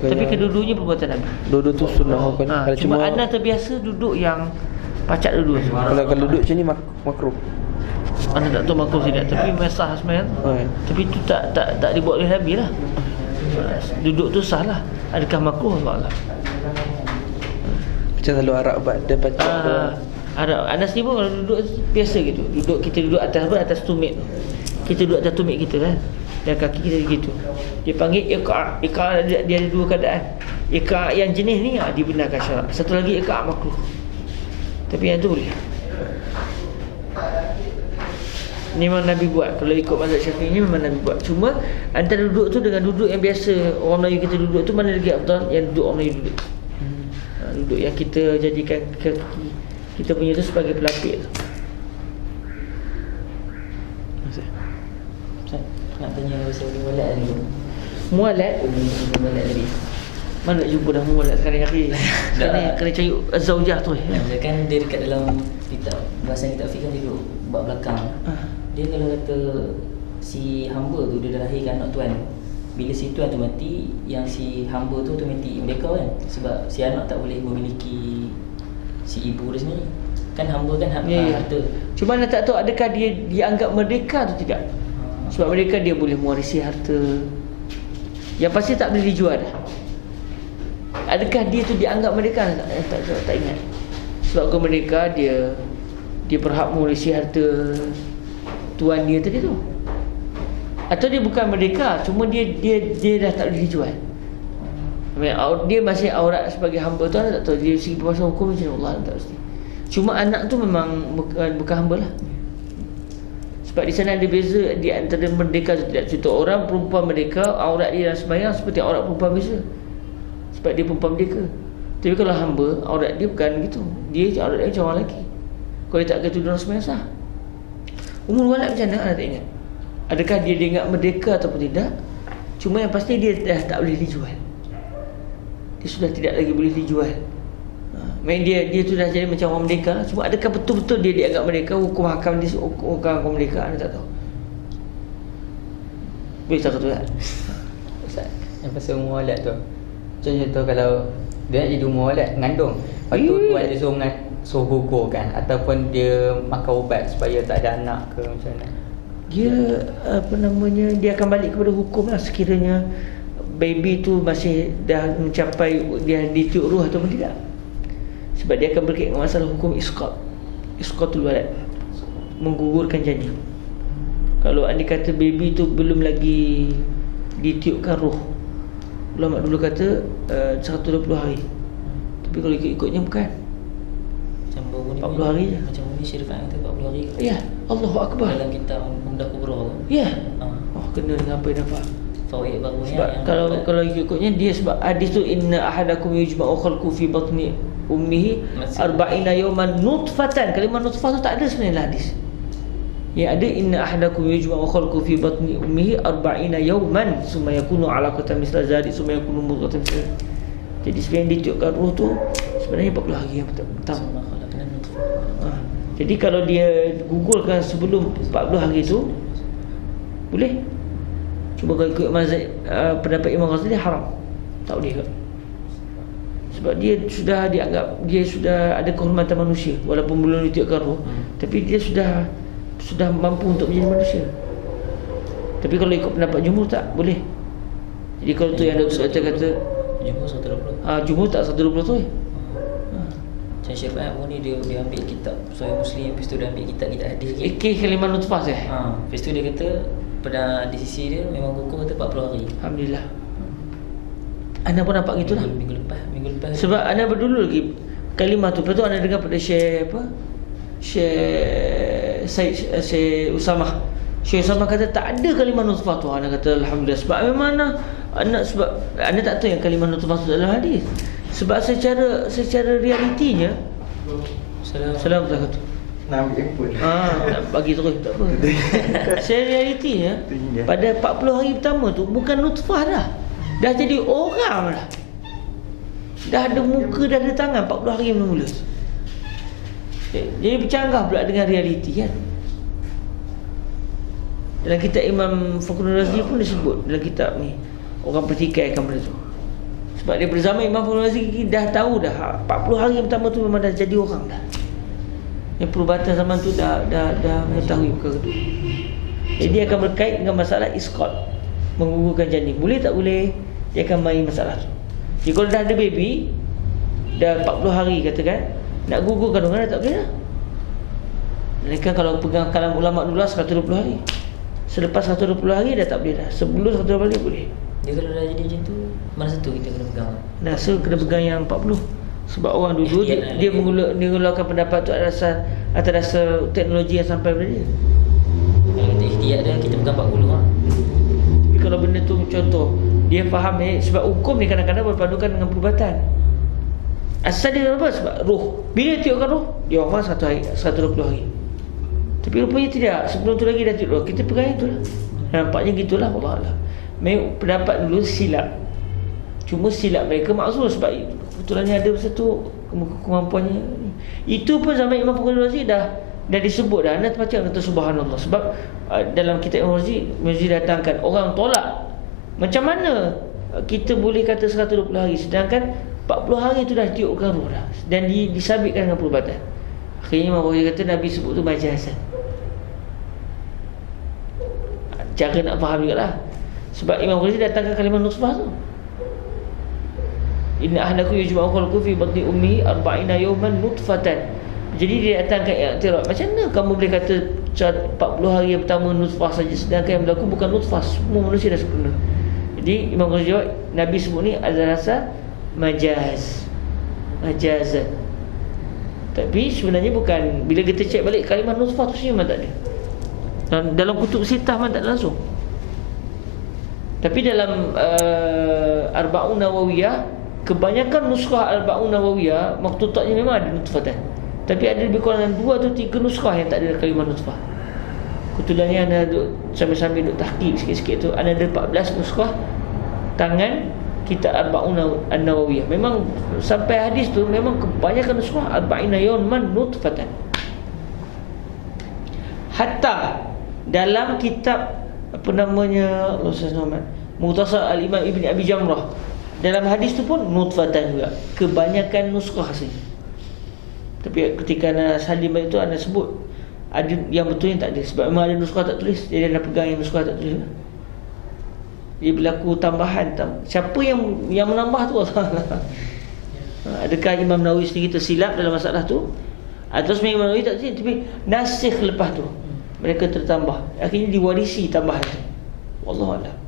Tapi kedua-duanya perbuatan Nabi. Duduk tu sunnah kan. Cuma anda terbiasa duduk yang pacak duduk. Kalau duduk macam ni makruh. Anda tak tahu makruh tidak, tapi mesah sebenarnya. Tapi itu tak dibuat oleh Nabi lah. Duduk tu sah lah. Adakah makruh? Allah. Macam selalu Arab buat dia pacak. Arab Anas ni pun kalau duduk biasa gitu. Kita duduk atas tumit tu. Kita duduk atas tumit kita kan. Dan kaki kita gitu. Dia panggil iqa'. Iqa' dia ada dua keadaan. Iqa' yang jenis ni dibenarkan syarak. Satu lagi iqa' makruh. Tapi yang tu boleh. Ni memang Nabi buat. Kalau ikut mazhab Syafi'i ni memang Nabi buat. Cuma antara duduk tu dengan duduk yang biasa orang Melayu kita duduk tu, mana lagi afdal? Yang duduk orang Melayu duduk. Duduk yang kita jadikan kaki kita punya tu sebagai pelapik tu. Nak tanya pasal mualat ni. Mualat? Mualat tadi. Mana nak jumpa dah mualat sekarang hari? Kena cari zaujah tu. Kan dia dekat dalam kitab, bahasan kitab fiqh dia duduk bab belakang. Dia kalau kata si hamba tu dia dah lahirkan anak tuan, bila si tuan tu mati, yang si hamba tu automatik merdeka kan. Sebab si anak tak boleh memiliki si ibu dia sendiri. Kan hamba kan harta. Cuma anda tak tahu adakah dia dianggap merdeka atau tidak. Sebab merdeka dia boleh mewarisi harta. Yang pasti tak boleh dijual. Adakah dia tu dianggap merdeka? Tak ingat. Sebab kalau merdeka dia berhak mewarisi harta tuan dia tadi tu. Atau dia bukan merdeka, cuma dia dah tak boleh dijual. Dia masih aurat sebagai hamba tu, anda tak tahu. Dia segi permasalahan hukum macam Allah tak pasti. Cuma anak tu memang bukan hamba lah. Sebab di sana ada beza di antara merdeka atau tidak. Contoh orang perempuan merdeka, aurat dia dan sembahyang seperti aurat perempuan biasa. Sebab dia perempuan merdeka. Tapi kalau hamba, aurat dia bukan gitu. Dia aurat dia macam orang lelaki. Kalau dia tak kata tudung sembahyang sah. Umur walad macam mana? Anda tak ingat? Adakah dia dianggap merdeka ataupun tidak? Cuma yang pasti dia dah tak boleh dijual. Dia sudah tidak lagi boleh dijual. Maksudnya dia tu dah jadi macam orang merdeka. Cuma adakah betul-betul dia dianggap merdeka? Hukum hakam dia hukum merdeka, anda tak tahu. Boleh tak tahu tak? Ustaz, yang pasal mualat tu, contoh kalau dia nak jadi mualat ngandung, lepas tu tuan dia suruh gugur kan, ataupun dia makan ubat supaya tak ada anak ke macam mana? Dia dia akan balik kepada hukum lah. Sekiranya baby tu masih dah mencapai dia ditiup ruh ataupun tidak. Sebab dia akan berkait dengan masalah hukum isqatul walad, menggugurkan janin. Kalau andai kata baby tu belum lagi ditiupkan roh, ulama dulu kata 120 hari. Tapi kalau ikut-ikutnya bukan, Macam baru ni 40 hari je. Macam ni Syarifat kata 40 hari. Ya, Allahu Akbar. Dalam kitab Umdah Kubra tu. Ya. Ha. Oh, kena dengan apa yang dapat. Fawaid baru ni Sebab kalau ikut-ikutnya dia, sebab hadis tu inna ahadakum yujma'u khalqu fi batni ummihi arba'ina yawman nutfatan. Kalimah nutfah tu tak ada sebenarnya dalam hadis. Yang ada inna ahadakum yujma'u khalqu fi batni ummihi arba'ina yawman summa yakunu 'alaqatan misla zalik summa yakunu mudghatan misla. Jadi sebenarnya ditiupkan roh tu sebenarnya 40 hari yang pertama. Jadi kalau dia gugurkan sebelum 40 hari tu boleh. Cuba kalau ikut mazhab pendapat Imam Ghazali haram. Tak boleh ke? Sebab dia sudah dianggap dia sudah ada kehormatan manusia walaupun belum ditiupkan roh, tapi dia sudah mampu untuk menjadi manusia. Tapi kalau ikut pendapat jumhur tak boleh. Jadi kalau tu yang Dr. kata Jumhur 120. jumhur tak 120 tu. Macam Syarifat pun ni dia ambil kitab Sahih Muslim, lepas tu dia ambil kitab hadis sikit. Kalimah nutfah je. Lepas tu dia kata pada di sisi dia memang hukum kata 40 hari. Alhamdulillah. Anda pun nampak gitulah. Minggu lepas. Sebab anda berdulu lagi kalimah tu. Lepas tu anda dengar pada Syekh Usamah. Syekh Usamah kata tak ada kalimah nutfah tu. Anda kata alhamdulillah. Sebab memang sebab anda tak tahu yang kalimah nutfah tu dalam hadis. Sebab secara realitinya Assalamualaikum. Nak ambil handphone. Nak bagi terus tak apa. Secara realitinya pada 40 hari pertama tu bukan nutfah dah. Dah jadi orang dah. Dah ada muka, dah ada tangan 40 hari mula-mula. Jadi bercanggah pula dengan realiti kan. Dalam kitab Imam Fakhruddin Razi pun disebut dalam kitab ni, orang pertikaikan benda tu. Sebab daripada zaman Imam Fakhruddin Razi dah tahu dah 40 hari pertama tu memang dah jadi orang dah. Yang perubatan zaman tu dah mengetahui perkara tu. Jadi dia akan berkait dengan masalah isqat, menggugurkan janin. Boleh tak boleh? Dia akan main masalah tu. Jadi kalau dah ada baby, dah 40 hari katakan, nak gugur kandungan dah tak boleh dah. Mereka kalau pegang kalam ulama dulu 120 hari. Selepas 120 hari dah tak boleh dah. Sebelum 120 hari boleh. Dia kalau dah jadi macam tu, mana satu kita kena pegang? Nah, so kena pegang yang 40. Sebab orang dulu dia mengeluarkan pendapat tu atas dasar teknologi yang sampai pada dia. Kalau kita ikhtiar dia, kita pegang 40 lah. Tapi kalau benda tu contoh, dia faham sebab hukum ni kadang-kadang berpadukan dengan perubatan. Asal dia apa? Sebab roh. Bila tiupkan roh, dia wafat 120 hari. Tapi rupanya tidak. Sebelum tu lagi dah tiup roh. Kita pegang itulah. Nampaknya gitulah, Allah. Memang pendapat dulu silap. Cuma silap mereka maksud sebab kebetulannya ada satu kemampuannya. Itu pun zaman Imam Fakhruddin Razi dah disebut dah. Anda baca kata subhanallah. Sebab dalam kitab Imam Razi datangkan orang tolak. Macam mana kita boleh kata 120 hari sedangkan 40 hari tu dah tiupkan roh dah dan disabitkan dengan perubatan. Akhirnya Imam Razi kata Nabi sebut tu majazan. Cara nak faham juga lah. Sebab Imam Razi datangkan kalimah nutfah tu. Inna ahdakum yujma'u khalqu fi batni ummihi 40 yawman nutfatan. Jadi dia datangkan i'tiraf. Macam mana kamu boleh kata 40 hari yang pertama nutfah saja sedangkan yang berlaku bukan nutfah, semua manusia dah sempurna. Jadi Imam Ghazali jawab, Nabi sebut ni adalah rasa majazan. Tapi sebenarnya bukan. Bila kita cek balik kalimah nutfah tu memang tak ada. Dan dalam kutub sitah memang tak ada langsung. Tapi dalam Arba'un Nawawiyah, kebanyakan nuskah Arba'un Nawawiyah maktutatnya memang ada nutfatan. Tapi ada lebih kurang 2 atau 3 nuskah yang tak ada kalimah nutfah. Kebetulannya anda sambil-sambil duk tahqiq sikit-sikit tu, ada 14 nuskah tangan kitab Arba'un Nawawiyah. Memang sampai hadis tu memang kebanyakan nuskah arba'ina yawman nutfatan. Hatta dalam kitab apa namanya Mukhtasar Al-Imam Ibn Abi Jamrah, dalam hadis tu pun nutfatan juga. Kebanyakan nuskah saja. Tapi ketika Ana Salim itu Ana sebut ada yang betul yang tak ada. Sebab memang ada nuskah tak tulis. Jadi Ana pegang yang nuskah tak tulis. Dia berlaku tambahan. Siapa yang menambah tu Allah. Adakah Imam Nawawi sendiri tersilap dalam masalah tu? Atau sebenarnya Imam Nawawi tak tersilap, tapi nasikh lepas tu. mereka tertambah. Akhirnya diwarisi tambahan tu. Wallahualam.